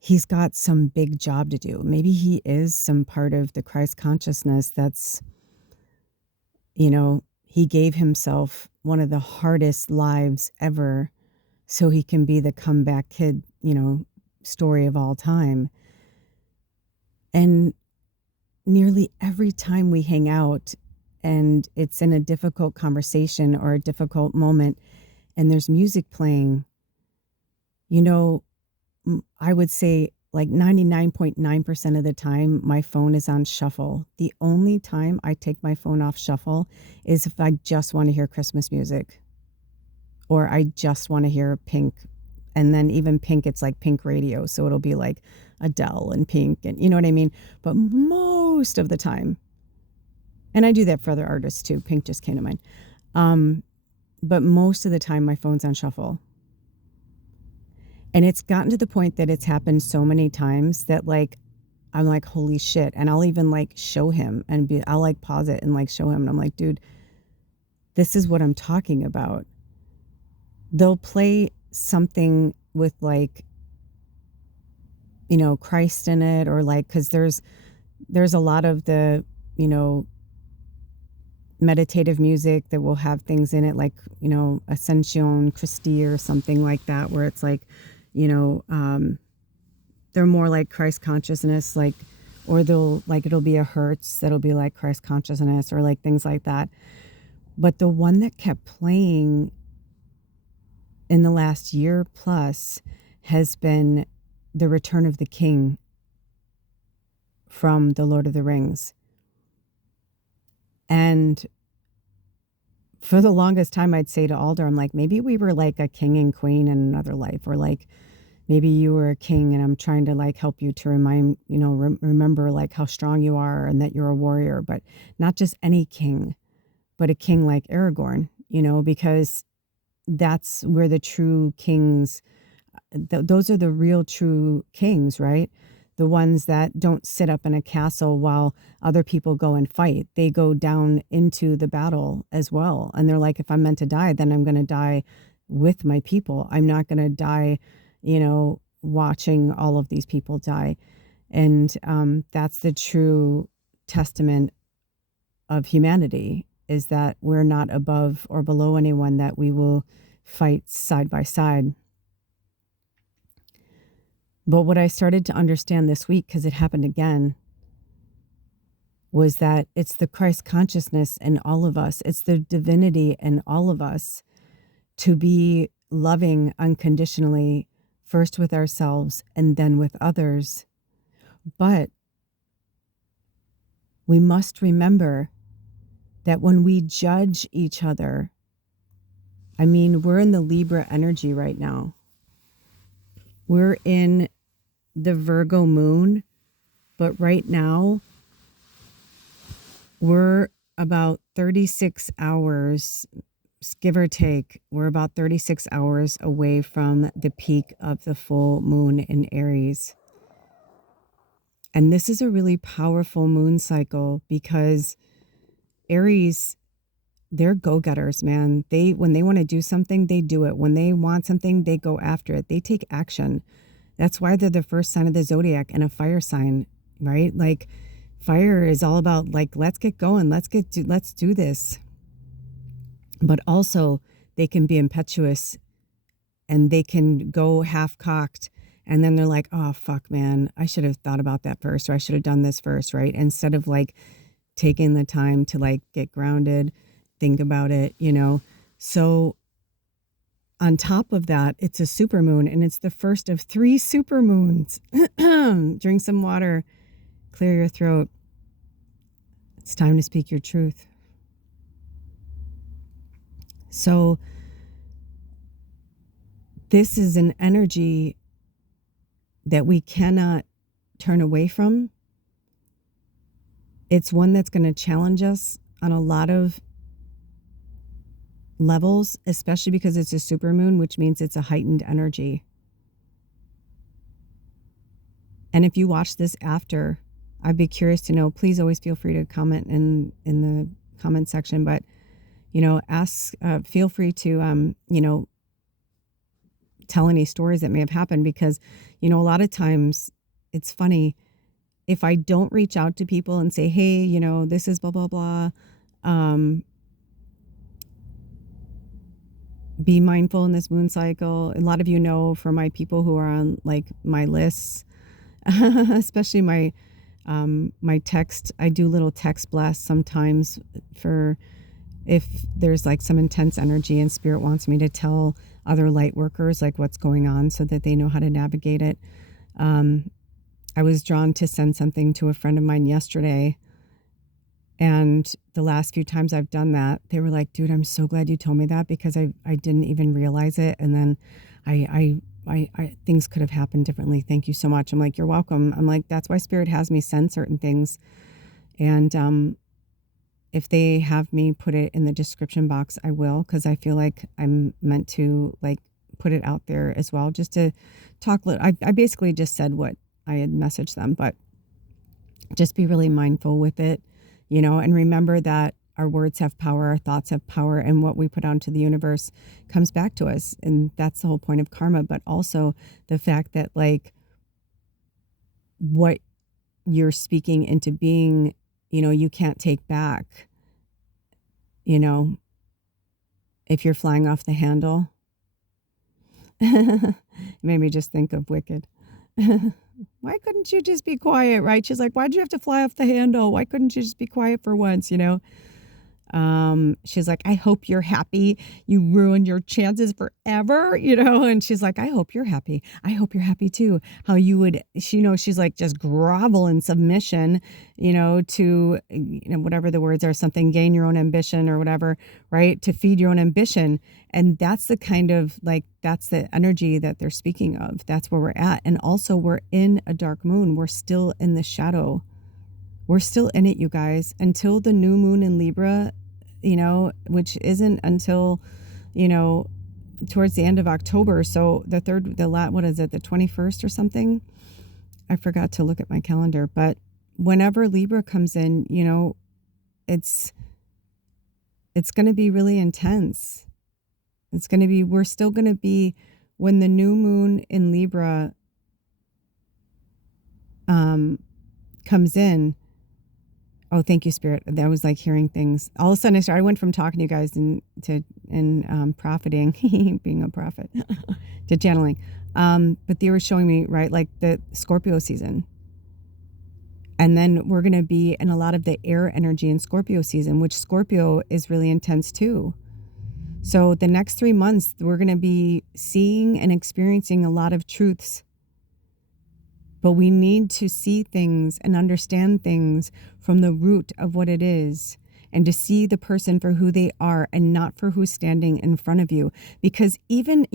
he's got some big job to do. Maybe he is some part of the Christ consciousness that's, he gave himself one of the hardest lives ever so he can be the comeback kid, story of all time. And nearly every time we hang out and it's in a difficult conversation or a difficult moment and there's music playing, I would say like 99.9% of the time, my phone is on shuffle. The only time I take my phone off shuffle is if I just want to hear Christmas music or I just want to hear Pink. And then even Pink, it's like Pink radio. So it'll be like Adele and Pink and you know what I mean? But most of the time, and I do that for other artists too. Pink just came to mind. But most of the time my phone's on shuffle. And it's gotten to the point that it's happened so many times that like, I'm like, holy shit. And I'll even like show him and I'll like pause it and like show him. And I'm like, dude, this is what I'm talking about. They'll play something with like, Christ in it or like, cause there's a lot of the, meditative music that will have things in it like, Ascension Christi or something like that, where it's like, they're more like Christ consciousness, like, or it'll be a Hertz that'll be like Christ consciousness or like things like that. But the one that kept playing in the last year plus has been the Return of the King from The Lord of the Rings. And for the longest time, I'd say to Alder, I'm like, maybe we were like a king and queen in another life, or like maybe you were a king and I'm trying to like help you to remember like how strong you are and that you're a warrior, but not just any king, but a king like Aragorn, because that's where the true kings, those are the real true kings, right? The ones that don't sit up in a castle while other people go and fight. They go down into the battle as well. And they're like, if I'm meant to die, then I'm going to die with my people. I'm not going to die, watching all of these people die. And that's the true testament of humanity, is that we're not above or below anyone, that we will fight side by side. But what I started to understand this week, because it happened again, was that it's the Christ consciousness in all of us. It's the divinity in all of us to be loving unconditionally, first with ourselves and then with others. But we must remember that when we judge each other, we're in the Libra energy right now. We're in the Virgo moon, but right now we're about 36 hours, give or take, we're about 36 hours away from the peak of the full moon in Aries. And this is a really powerful moon cycle because Aries, they're go-getters, man. When they want to do something, they do it. When they want something, they go after it. They take action. That's why they're the first sign of the zodiac and a fire sign, right? Like fire is all about like, let's get going. Let's do this. But also they can be impetuous and they can go half cocked. And then they're like, oh, fuck, man, I should have thought about that first, or I should have done this first, right? Instead of like taking the time to like get grounded, think about it, So on top of that, it's a supermoon, and it's the first of 3 supermoons. Drink some water, clear your throat. It's time to speak your truth. So this is an energy that we cannot turn away from. It's one that's going to challenge us on a lot of levels, especially because it's a supermoon, which means it's a heightened energy. And if you watch this after, I'd be curious to know, please always feel free to comment in the comment section, but, feel free to, tell any stories that may have happened, because, a lot of times it's funny if I don't reach out to people and say, hey, this is blah, blah, blah. be mindful in this moon cycle. A lot of you know, for my people who are on like my lists, especially my text, I do little text blasts sometimes for if there's like some intense energy and spirit wants me to tell other light workers like what's going on so that they know how to navigate it. I was drawn to send something to a friend of mine yesterday, and the last few times I've done that, they were like, dude, I'm so glad you told me that, because I didn't even realize it. And then I things could have happened differently. Thank you so much. I'm like, you're welcome. I'm like, that's why spirit has me send certain things. And if they have me put it in the description box, I will, because I feel like I'm meant to like put it out there as well, just to talk. I basically just said what I had messaged them, but just be really mindful with it, and remember that our words have power, our thoughts have power, and what we put out into the universe comes back to us. And that's the whole point of karma, but also the fact that like what you're speaking into being, you can't take back, if you're flying off the handle. It made me just think of Wicked. Why couldn't you just be quiet, right? She's like, why'd you have to fly off the handle? Why couldn't you just be quiet for once, She's like, I hope you're happy. You ruined your chances forever, and she's like, I hope you're happy. I hope you're happy too. How you would, she's like, just grovel in submission, to, whatever the words are, something, gain your own ambition or whatever, right? To feed your own ambition. And that's the kind of like, that's the energy that they're speaking of. That's where we're at. And also we're in a dark moon. We're still in the shadow. We're still in it, you guys, until the new moon in Libra, which isn't until, towards the end of October. So what is it, the 21st or something? I forgot to look at my calendar, but whenever Libra comes in, it's going to be really intense. We're still going to be, when the new moon in Libra comes in. Oh, thank you, Spirit. I was like hearing things. All of a sudden, I went from talking to you guys and profiting, being a prophet, to channeling. But they were showing me, right, like the Scorpio season. And then we're going to be in a lot of the air energy in Scorpio season, which Scorpio is really intense too. So the next 3 months, we're going to be seeing and experiencing a lot of truths. But we need to see things and understand things from the root of what it is, and to see the person for who they are and not for who's standing in front of you. Because even,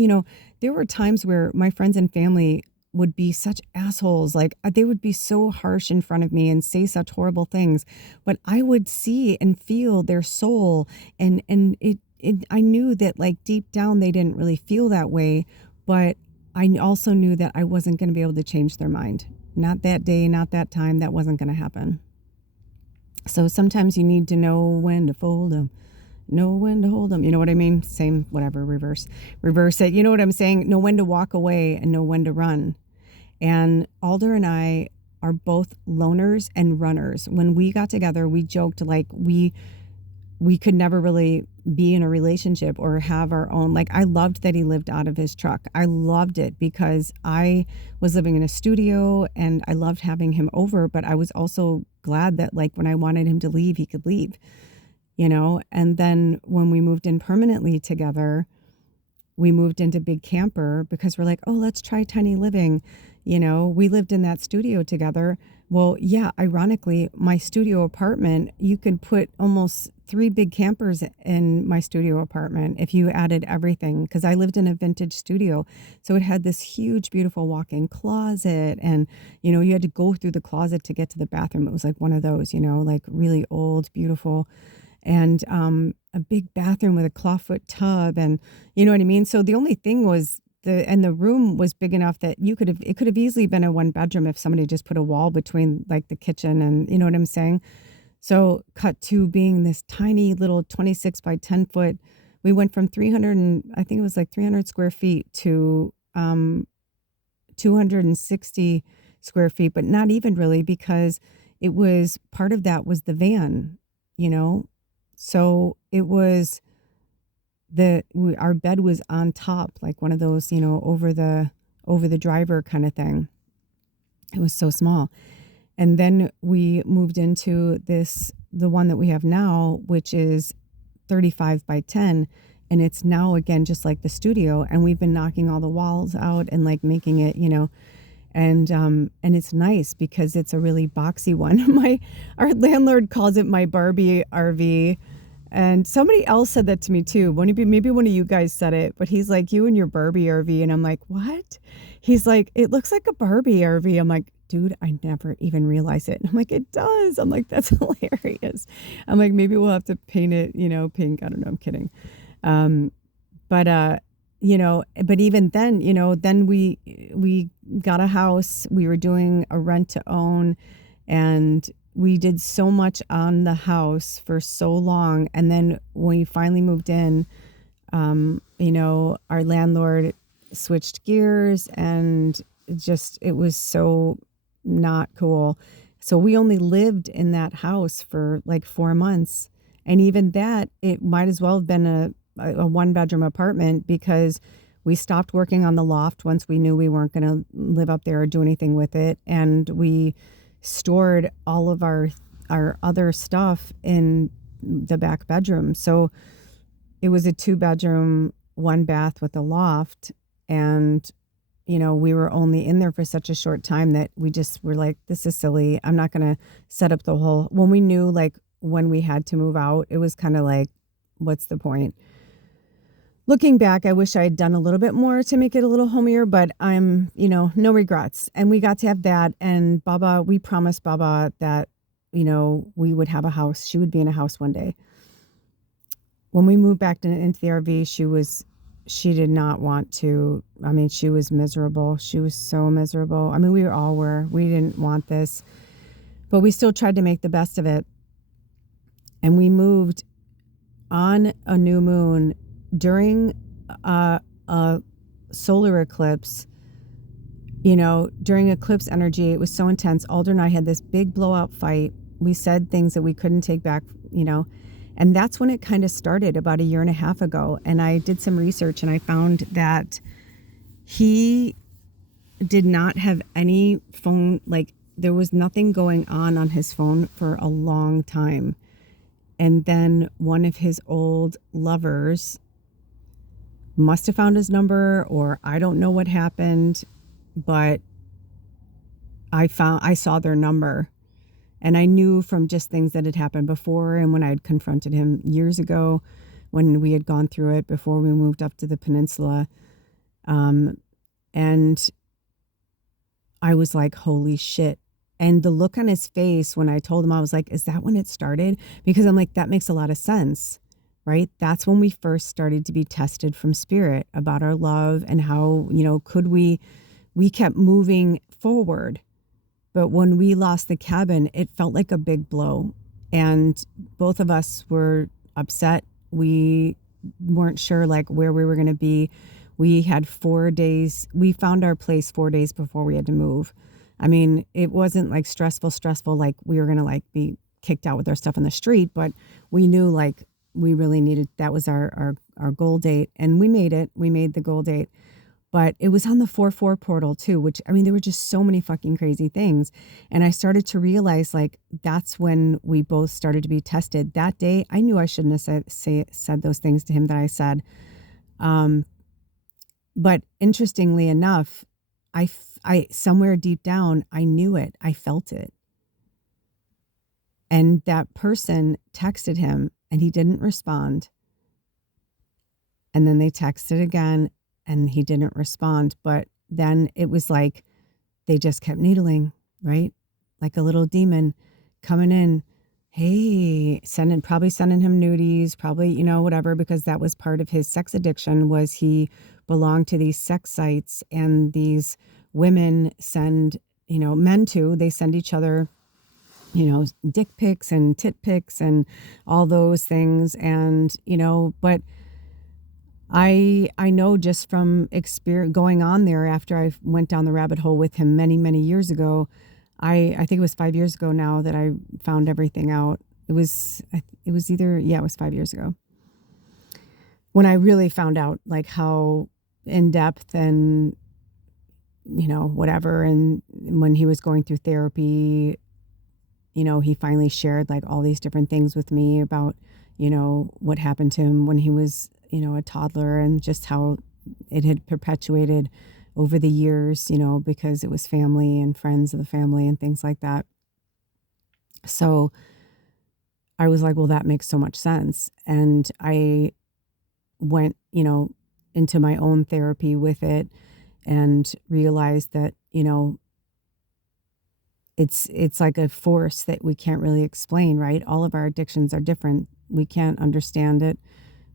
there were times where my friends and family would be such assholes. Like they would be so harsh in front of me and say such horrible things, but I would see and feel their soul. And I knew that like deep down, they didn't really feel that way, but I also knew that I wasn't going to be able to change their mind. Not that day, not that time. That wasn't going to happen. So sometimes you need to know when to fold them, know when to hold them. You know what I mean? Same, whatever, reverse it. You know what I'm saying? Know when to walk away and know when to run. And Alder and I are both loners and runners. When we got together, we joked like we could never really be in a relationship or have our own. Like, I loved that he lived out of his truck. I loved it because I was living in a studio and I loved having him over, but I was also glad that like when I wanted him to leave, he could leave, And then when we moved in permanently together, we moved into big camper because we're like, oh, let's try tiny living. We lived in that studio together. Well, yeah, ironically, my studio apartment, you could put almost 3 big campers in my studio apartment if you added everything, because I lived in a vintage studio. So it had this huge, beautiful walk-in closet. And, you had to go through the closet to get to the bathroom. It was like one of those, like really old, beautiful. And a big bathroom with a clawfoot tub, and you know what I mean? So the only thing was the room was big enough that it could have easily been a 1-bedroom if somebody just put a wall between like the kitchen and, you know what I'm saying? So cut to being this tiny little 26 by 10 foot, we went from 300 square feet to 260 square feet, but not even really, because it was part of that was the van, So it was our bed was on top, like one of those, over the driver kind of thing. It was so small. And then we moved into the one that we have now, which is 35 by 10. And it's now again, just like the studio. And we've been knocking all the walls out and like making it, and it's nice because it's a really boxy one. Our landlord calls it my Barbie RV. And somebody else said that to me too. Maybe one of you guys said it, but he's like, you and your Barbie RV. And I'm like, what? He's like, it looks like a Barbie RV. I'm like, dude, I never even realized it. And I'm like, it does. I'm like, that's hilarious. I'm like, maybe we'll have to paint it, pink. I don't know. I'm kidding. Um, but but even then, then we got a house. We were doing a rent to own, and we did so much on the house for so long. And then when we finally moved in, our landlord switched gears, and it was so not cool. So we only lived in that house for like 4 months. And even that, it might as well have been a one bedroom apartment, because we stopped working on the loft once we knew we weren't going to live up there or do anything with it. And we stored all of our other stuff in the back bedroom. So it was a 2 bedroom, 1 bath with a loft. And, we were only in there for such a short time that we just were like, this is silly. I'm not going to set up the whole, when we knew like when we had to move out, it was kind of like, what's the point? Looking back, I wish I had done a little bit more to make it a little homier, but I'm, no regrets. And we got to have that. And we promised Baba that, we would have a house. She would be in a house one day. When we moved back into the RV, she did not want to. I mean, she was miserable. She was so miserable. I mean, we all were. We didn't want this, but we still tried to make the best of it. And we moved on a new moon during a solar eclipse. During eclipse energy, it was so intense. Alder and I had this big blowout fight. We said things that we couldn't take back, and that's when it kind of started about 1.5 years ago. And I did some research, and I found that he did not have any phone, like there was nothing going on his phone for a long time. And then one of his old lovers must have found his number, or I don't know what happened, but I saw their number. And I knew from just things that had happened before, and when I had confronted him years ago, when we had gone through it before we moved up to the peninsula. And I was like, holy shit. And the look on his face when I told him, I was like, is that when it started? Because I'm like, that makes a lot of sense, right? That's when we first started to be tested from spirit about our love and how, we kept moving forward. But when we lost the cabin, it felt like a big blow. And both of us were upset. We weren't sure like where we were going to be. We had 4 days. We found our place 4 days before we had to move. I mean, it wasn't like stressful, like we were going to like be kicked out with our stuff in the street, but we knew like we really needed, that was our goal date. And we made it. We made the goal date. But it was on the 4/4 portal too, which, I mean, there were just so many fucking crazy things. And I started to realize like, that's when we both started to be tested. That day, I knew I shouldn't have said those things to him that I said. But interestingly enough, I somewhere deep down, I knew it. I felt it. And that person texted him and he didn't respond. And then they texted again and he didn't respond. But then it was like they just kept needling, right? Like a little demon coming in. Hey, probably sending him nudies, probably, whatever, because that was part of his sex addiction, was he belonged to these sex sites, and these women send, men too, they send each other, dick pics and tit pics and all those things. And, but I know just from experience going on there after I went down the rabbit hole with him many, many years ago. I think it was 5 years ago now that I found everything out. It was 5 years ago. when I really found out like how in depth and, whatever. And when he was going through therapy, he finally shared like all these different things with me about, what happened to him when he was, a toddler, and just how it had perpetuated over the years, because it was family and friends of the family and things like that. So I was like, well, that makes so much sense. And I went, into my own therapy with it and realized that, it's like a force that we can't really explain, right? All of our addictions are different. We can't understand it.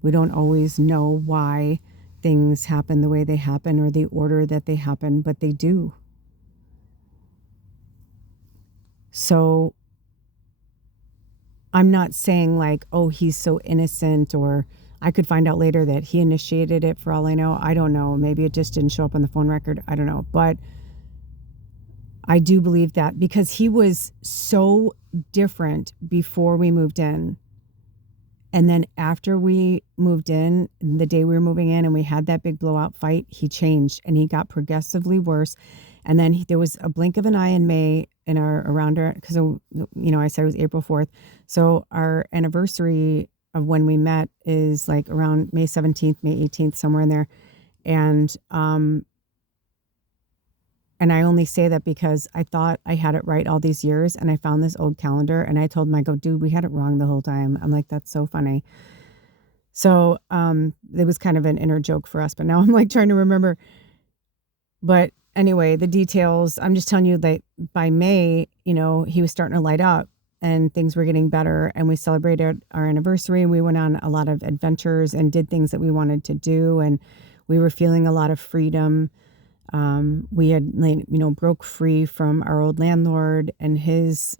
We don't always know why things happen the way they happen or the order that they happen, but they do. So I'm not saying like, oh, he's so innocent, or I could find out later that he initiated it for all I know. I don't know. Maybe it just didn't show up on the phone record. I don't know. But I do believe that because he was so different before we moved in. And then after we moved in, the day we were moving in and we had that big blowout fight, he changed and he got progressively worse. And then there was a blink of an eye in May in around our, because, I said it was April 4th. So our anniversary of when we met is like around May 17th, May 18th, somewhere in there. And I only say that because I thought I had it right all these years, and I found this old calendar and I told him, I go, dude, we had it wrong the whole time. I'm like, that's so funny. So it was kind of an inner joke for us, but now I'm like trying to remember. But anyway, the details, I'm just telling you that by May, he was starting to light up and things were getting better, and we celebrated our anniversary. We went on a lot of adventures and did things that we wanted to do, and we were feeling a lot of freedom. We had, like, broke free from our old landlord and his,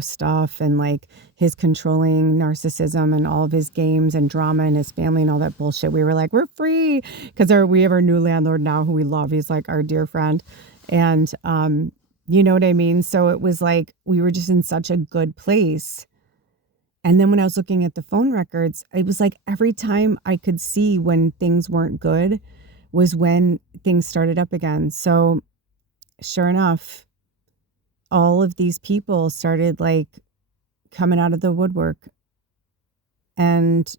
stuff, and like his controlling narcissism and all of his games and drama and his family and all that bullshit. We were like, we're free, because we have our new landlord now who we love. He's like our dear friend. And, you know what I mean? So it was like, we were just in such a good place. And then when I was looking at the phone records, it was like every time I could see when things weren't good was when things started up again. So sure enough, all of these people started like coming out of the woodwork, and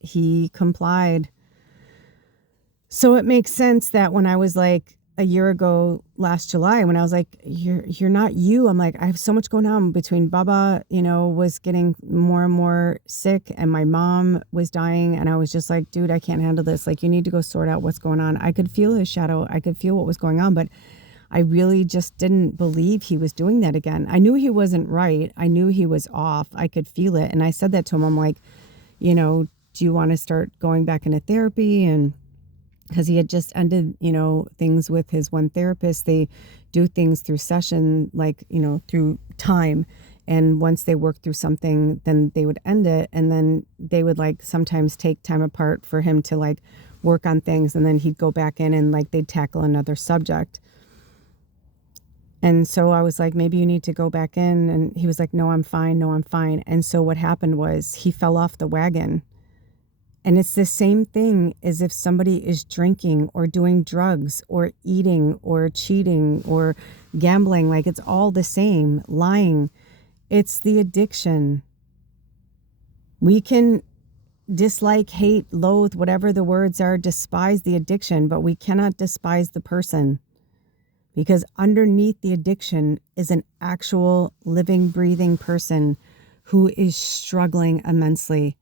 he complied. So it makes sense that when I was like a year ago last July, when I was like, you're not you. I'm like, I have so much going on between Baba, was getting more and more sick, and my mom was dying. And I was just like, dude, I can't handle this. Like, you need to go sort out what's going on. I could feel his shadow. I could feel what was going on, but I really just didn't believe he was doing that again. I knew he wasn't right. I knew he was off. I could feel it. And I said that to him. I'm like, do you want to start going back into therapy? And because he had just ended, things with his one therapist. They do things through session, like, through time. And once they work through something, then they would end it. And then they would like sometimes take time apart for him to like work on things. And then he'd go back in and like they'd tackle another subject. And so I was like, maybe you need to go back in. And he was like, no, I'm fine. No, I'm fine. And so what happened was he fell off the wagon. And it's the same thing as if somebody is drinking or doing drugs or eating or cheating or gambling. Like, it's all the same. Lying. It's the addiction. We can dislike, hate, loathe, whatever the words are, despise the addiction, but we cannot despise the person, because underneath the addiction is an actual living, breathing person who is struggling immensely.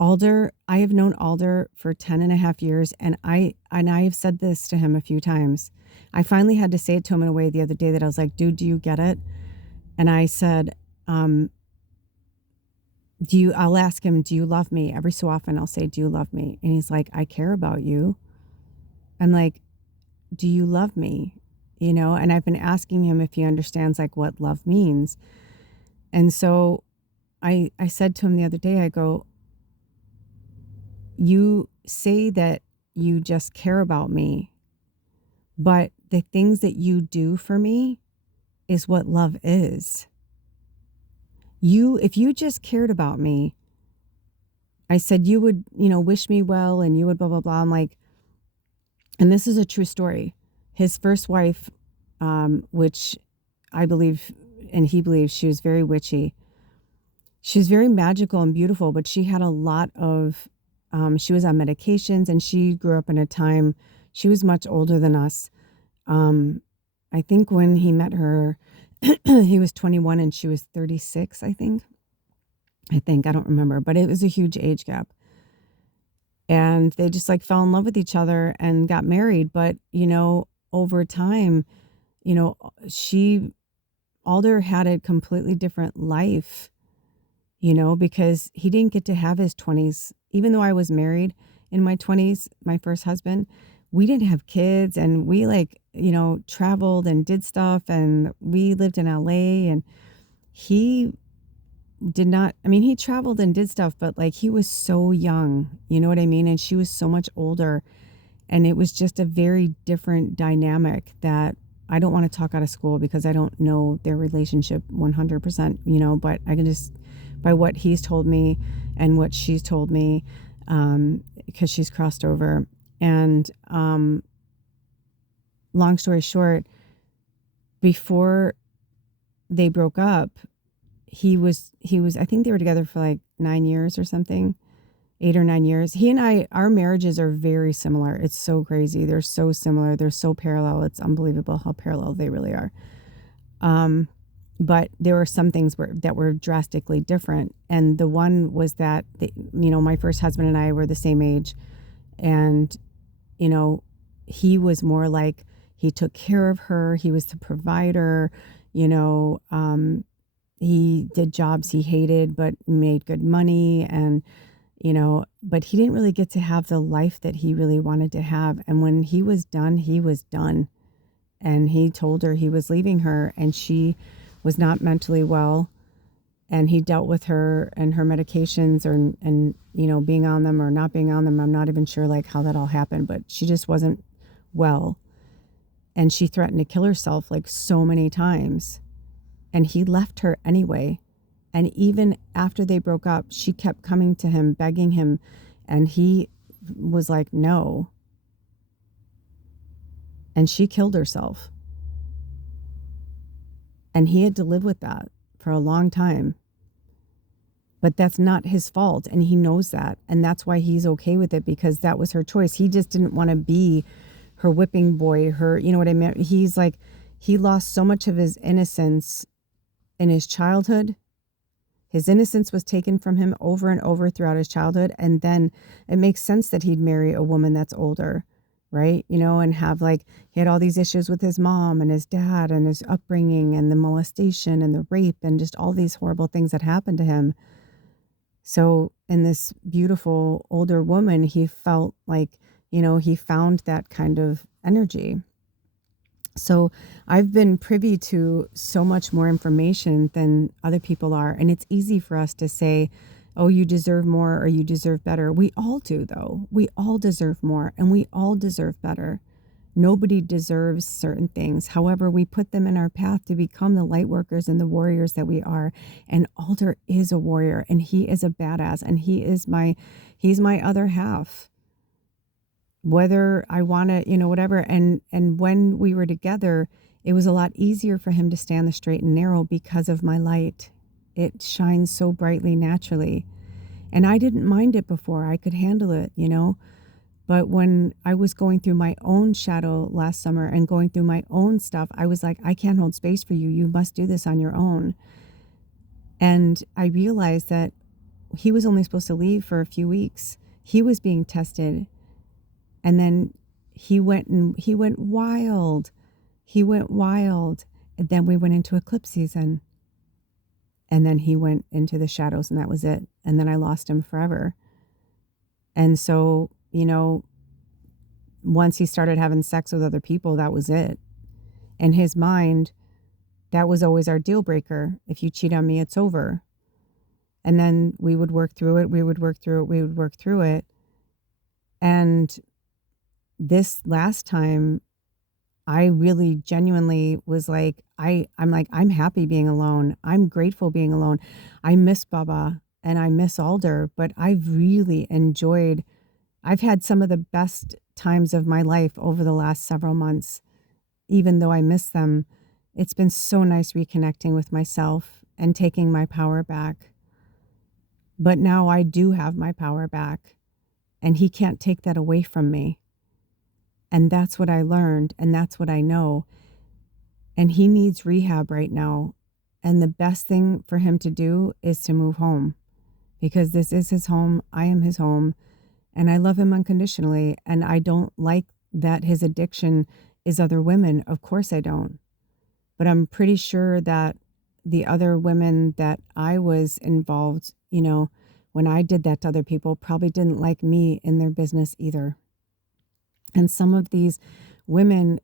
Alder, I have known Alder for 10 and a half years, and I have said this to him a few times. I finally had to say it to him in a way the other day that I was like, dude, do you get it? And I said, I'll ask him, do you love me? Every so often I'll say, do you love me? And he's like, I care about you. I'm like, do you love me? And I've been asking him if he understands like what love means. And so I said to him the other day, I go, you say that you just care about me, but the things that you do for me is what love is. If you just cared about me, I said, you would, wish me well and you would blah, blah, blah. I'm like, and this is a true story. His first wife, which I believe, and he believes she was very witchy. She was very magical and beautiful, but she had a lot of, she was on medications and she grew up in a time, she was much older than us. I think when he met her, he was 21 and she was 36, I think. I don't remember, but it was a huge age gap. And they just like fell in love with each other and got married. But, over time, she, Alder had a completely different life, because he didn't get to have his 20s. Even though I was married in my 20s, my first husband, we didn't have kids and we traveled and did stuff and we lived in LA and he did not, I mean, he traveled and did stuff, but like he was so young, you know what I mean? And she was so much older. And it was just a very different dynamic that I don't want to talk out of school because I don't know their relationship 100%, but I can just, by what he's told me and what she's told me, because she's crossed over. And long story short, before they broke up, he was, I think they were together for like 9 years or something, 8 or 9 years. He and I, our marriages are very similar. It's so crazy. They're so similar. They're so parallel. It's unbelievable how parallel they really are. But there were some things that were drastically different. And the one was that, my first husband and I were the same age. And, he was more like, he took care of her. He was the provider, he did jobs he hated, but made good money. And, but he didn't really get to have the life that he really wanted to have. And when he was done, he was done. And he told her he was leaving her and she was not mentally well. And he dealt with her and her medications and being on them or not being on them. I'm not even sure like how that all happened, but she just wasn't well. And she threatened to kill herself like so many times. And he left her anyway. And even after they broke up, she kept coming to him, begging him. And he was like, no. And she killed herself. And he had to live with that for a long time. But that's not his fault. And he knows that. And that's why he's okay with it, because that was her choice. He just didn't want to be her whipping boy, her, you know what I mean? He's like, he lost so much of his innocence in his childhood. His innocence was taken from him over and over throughout his childhood. And then it makes sense that he'd marry a woman that's older, right? And have like, he had all these issues with his mom and his dad and his upbringing and the molestation and the rape and just all these horrible things that happened to him. So in this beautiful older woman, he felt like, he found that kind of energy. So I've been privy to so much more information than other people are. And it's easy for us to say, oh, you deserve more or you deserve better. We all do, though. We all deserve more and we all deserve better. Nobody deserves certain things. However, we put them in our path to become the light workers and the warriors that we are. And Alder is a warrior and he is a badass and he's my other half. Whether I want to, whatever. And when we were together, it was a lot easier for him to stand the straight and narrow because of my light. It shines so brightly naturally. And I didn't mind it before. I could handle it, But when I was going through my own shadow last summer and going through my own stuff, I was like, I can't hold space for you. You must do this on your own. And I realized that he was only supposed to leave for a few weeks. He was being tested. And then he went wild. He went wild. And then we went into eclipse season. And then he went into the shadows and that was it. And then I lost him forever. And so, once he started having sex with other people, that was it. In his mind, that was always our deal breaker. If you cheat on me, it's over. And then we would work through it. We would work through it. And this last time, I really genuinely was like, I'm happy being alone. I'm grateful being alone. I miss Baba. and I miss Alder, but I've had some of the best times of my life over the last several months. Even though I miss them, it's been so nice reconnecting with myself and taking my power back. But now I do have my power back, and he can't take that away from me. And that's what I learned, and that's what I know. And he needs rehab right now. And the best thing for him to do is to move home, because this is his home. I am his home, and I love him unconditionally. And I don't like that his addiction is other women. Of course I don't. But I'm pretty sure that the other women that I was involved, when I did that to other people, probably didn't like me in their business either. And some of these women,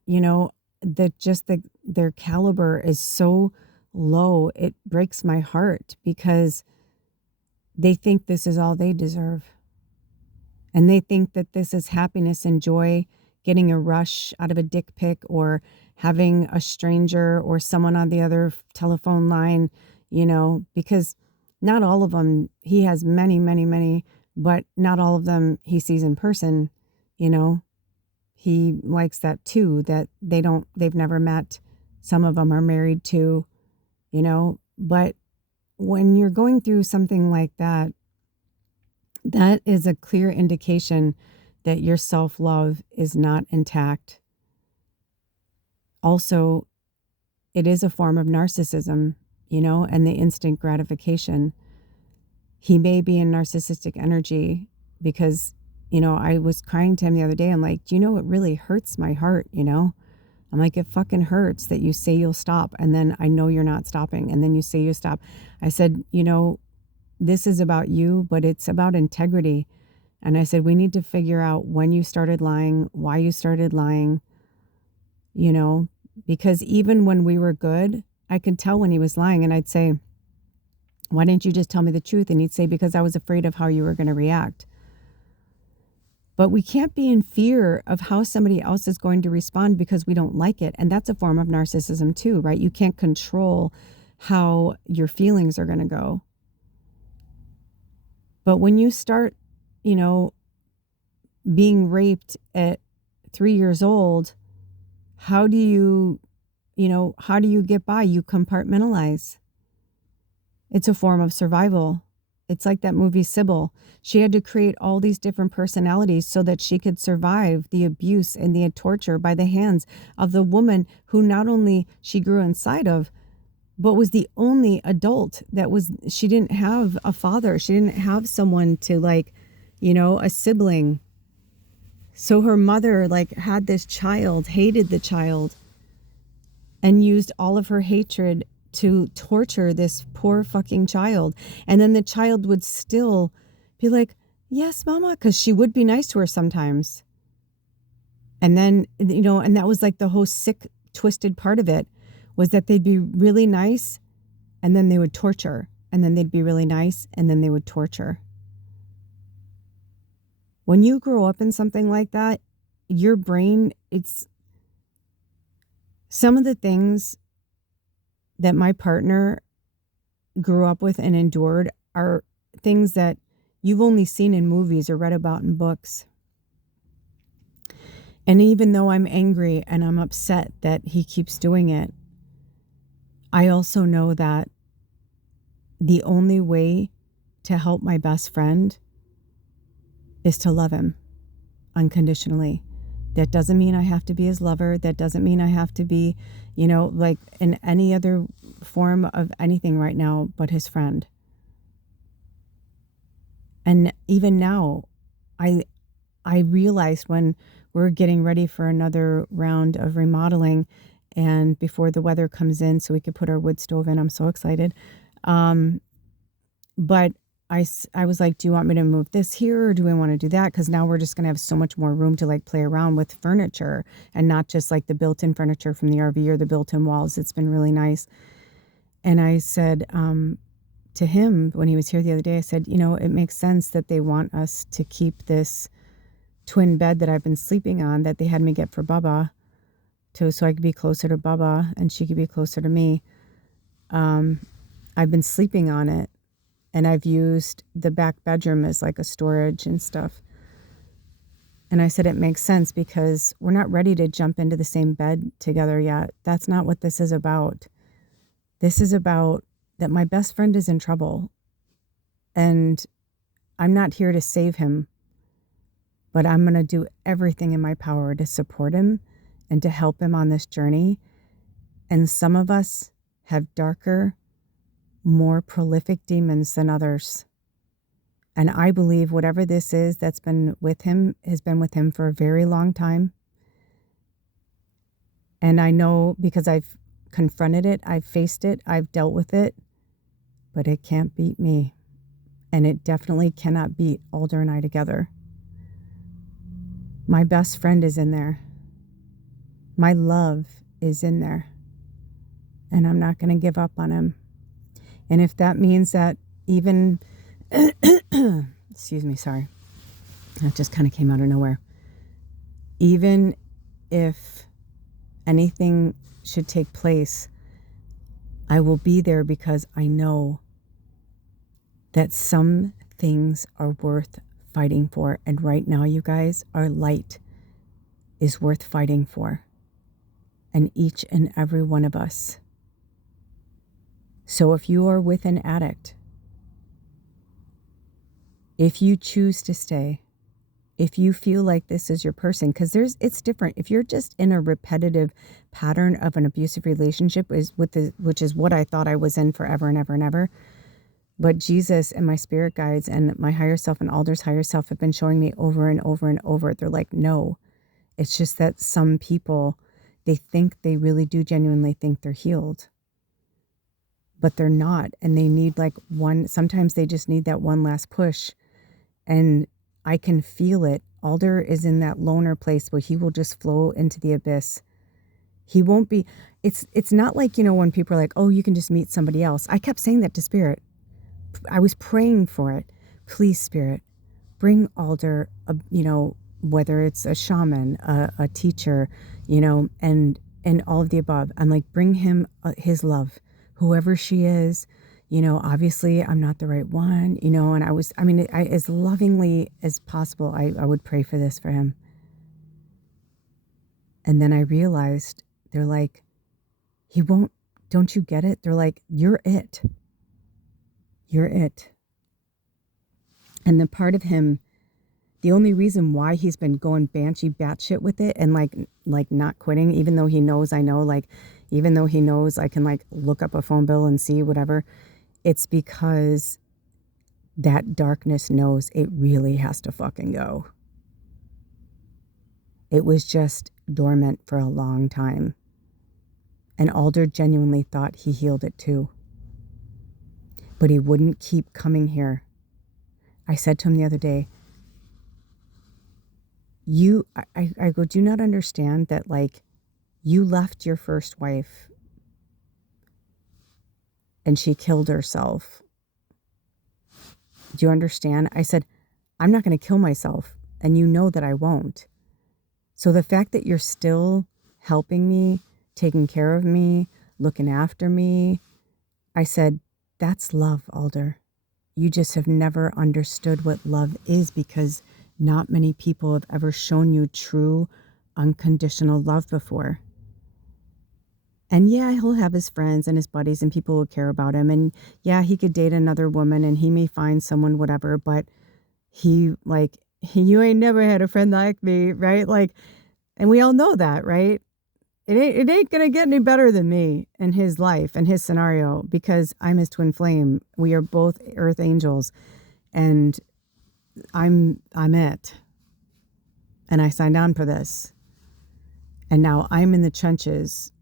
their caliber is so low, it breaks my heart, because they think this is all they deserve. And they think that this is happiness and joy, getting a rush out of a dick pic, or having a stranger or someone on the other telephone line, because not all of them, he has many, many, many, but not all of them he sees in person. He likes that too, that they've never met. Some of them are married to, but when you're going through something like that, that is a clear indication that your self-love is not intact. Also, it is a form of narcissism, and the instant gratification. He may be in narcissistic energy because, I was crying to him the other day. I'm like, it really hurts my heart, I'm like, it fucking hurts that you say you'll stop, and then I know you're not stopping, and then you say you stop. I said, this is about you, but it's about integrity. And I said, we need to figure out when you started lying, why you started lying, because even when we were good, I could tell when he was lying, and I'd say, why didn't you just tell me the truth? And he'd say, because I was afraid of how you were going to react. But we can't be in fear of how somebody else is going to respond because we don't like it. And that's a form of narcissism too, right? You can't control how your feelings are going to go. But when you start, being raped at 3 years old, how do you get by? You compartmentalize. It's a form of survival. It's like that movie Sybil. She had to create all these different personalities so that she could survive the abuse and the torture by the hands of the woman who not only she grew inside of, but was the only adult she didn't have a father. She didn't have someone to a sibling. So her mother had this child, hated the child, and used all of her hatred to torture this poor fucking child. And then the child would still be like, yes, mama, because she would be nice to her sometimes. And then, and that was the whole sick, twisted part of it, was that they'd be really nice and then they would torture. And then they'd be really nice and then they would torture. When you grow up in something like that, your brain, it's some of the things that my partner grew up with and endured are things that you've only seen in movies or read about in books. And even though I'm angry and I'm upset that he keeps doing it, I also know that the only way to help my best friend is to love him unconditionally. That doesn't mean I have to be his lover. That doesn't mean I have to be, in any other form of anything right now but his friend. And even now, I realized when we're getting ready for another round of remodeling and before the weather comes in so we could put our wood stove in, I'm so excited. But I was like, do you want me to move this here or do we want to do that? Because now we're just going to have so much more room to play around with furniture and not just the built-in furniture from the RV or the built-in walls. It's been really nice. And I said to him when he was here the other day, I said, it makes sense that they want us to keep this twin bed that I've been sleeping on that they had me get for Bubba so I could be closer to Bubba and she could be closer to me. I've been sleeping on it. And I've used the back bedroom as like a storage and stuff. And I said, it makes sense because we're not ready to jump into the same bed together yet. That's not what this is about. This is about that my best friend is in trouble. And I'm not here to save him, but I'm going to do everything in my power to support him and to help him on this journey. And some of us have darker, more prolific demons than others. And I believe whatever this is that's been with him has been with him for a very long time. And I know because I've confronted it, I've faced it, I've dealt with it, but it can't beat me. And it definitely cannot beat Alder and I together. My best friend is in there. My love is in there. And I'm not going to give up on him. And if that means that even, excuse me, sorry. That just kind of came out of nowhere. Even if anything should take place, I will be there because I know that some things are worth fighting for. And right now, you guys, our light is worth fighting for. And each and every one of us. So if you are with an addict, if you choose to stay, if you feel like this is your person, because it's different. If you're just in a repetitive pattern of an abusive relationship, which is what I thought I was in forever and ever and ever. But Jesus and my spirit guides and my higher self and Alder's higher self have been showing me over and over and over. They're like, no, it's just that some people, they really do genuinely think they're healed. But they're not. And they need sometimes they just need that one last push. And I can feel it. Alder is in that loner place where he will just flow into the abyss. He won't be, it's not like, when people are like, oh, you can just meet somebody else. I kept saying that to Spirit. I was praying for it. Please, Spirit, bring Alder, whether it's a shaman, a teacher, and all of the above. I'm like, bring him his love, whoever she is. Obviously I'm not the right one, and I as lovingly as possible, I would pray for this for him. And then I realized, they're like, he won't, don't you get it? They're like, you're it. You're it. And the part of him, the only reason why he's been going banshee batshit with it and like not quitting, even though he knows I know, even though he knows I can look up a phone bill and see whatever, it's because that darkness knows it really has to fucking go. It was just dormant for a long time. And Alder genuinely thought he healed it too. But he wouldn't keep coming here. I said to him the other day, I go, do you not understand that you left your first wife and she killed herself? Do you understand? I said, I'm not going to kill myself, and you know that I won't. So the fact that you're still helping me, taking care of me, looking after me, I said, that's love, Alder. You just have never understood what love is because not many people have ever shown you true, unconditional love before. And yeah, he'll have his friends and his buddies and people who care about him. And yeah, he could date another woman and he may find someone, whatever, but you ain't never had a friend like me, right? And we all know that, right? It ain't going to get any better than me in his life and his scenario because I'm his twin flame. We are both earth angels and I'm it. And I signed on for this. And now I'm in the trenches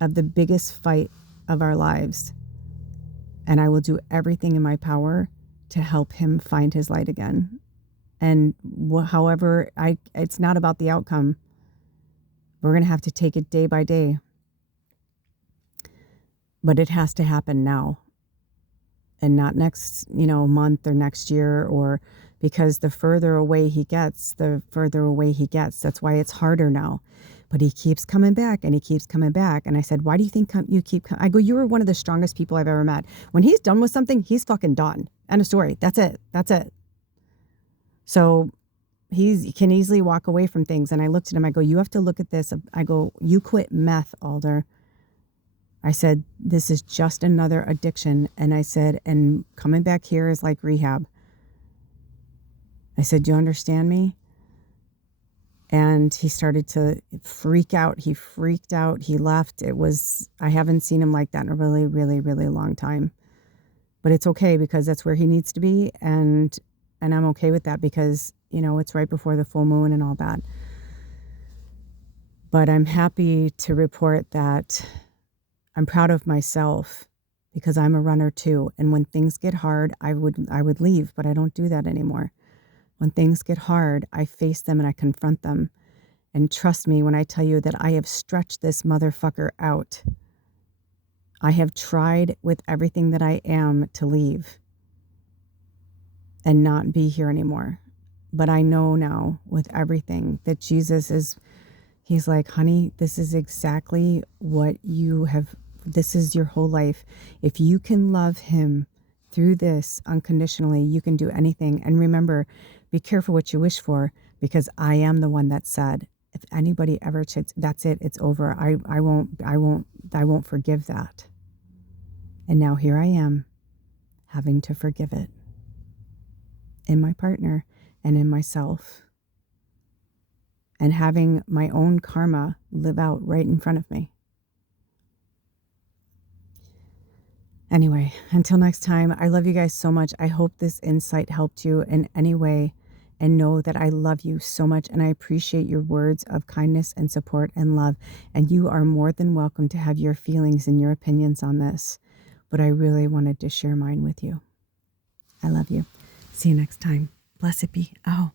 of the biggest fight of our lives. And I will do everything in my power to help him find his light again. And however, it's not about the outcome. We're going to have to take it day by day. But it has to happen now. And not next, month or next year, or because the further away he gets, the further away he gets. That's why it's harder now. But he keeps coming back and he keeps coming back. And I said, why do you think you keep coming? I go, you are one of the strongest people I've ever met. When he's done with something, he's fucking done. End of story. That's it. That's it. So he can easily walk away from things. And I looked at him, I go, you have to look at this. I go, you quit meth, Alder. I said, this is just another addiction. And I said, and coming back here is like rehab. I said, do you understand me? And he started to freak out. He freaked out. He left. I haven't seen him like that in a really, really, really long time. But it's okay because that's where he needs to be. And I'm okay with that because, it's right before the full moon and all that. But I'm happy to report that I'm proud of myself because I'm a runner too. And when things get hard, I would leave, but I don't do that anymore. When things get hard, I face them and I confront them. And trust me when I tell you that I have stretched this motherfucker out. I have tried with everything that I am to leave and not be here anymore. But I know now with everything that he's like, honey, this is exactly what this is your whole life. If you can love him through this unconditionally, you can do anything. And remember, be careful what you wish for, because I am the one that said, if anybody ever cheats, that's it, it's over. I won't forgive that. And now here I am having to forgive it in my partner and in myself, and having my own karma live out right in front of me. Anyway, until next time, I love you guys so much. I hope this insight helped you in any way, and know that I love you so much and I appreciate your words of kindness and support and love. And you are more than welcome to have your feelings and your opinions on this, but I really wanted to share mine with you. I love you. See you next time. Blessed be. Aho.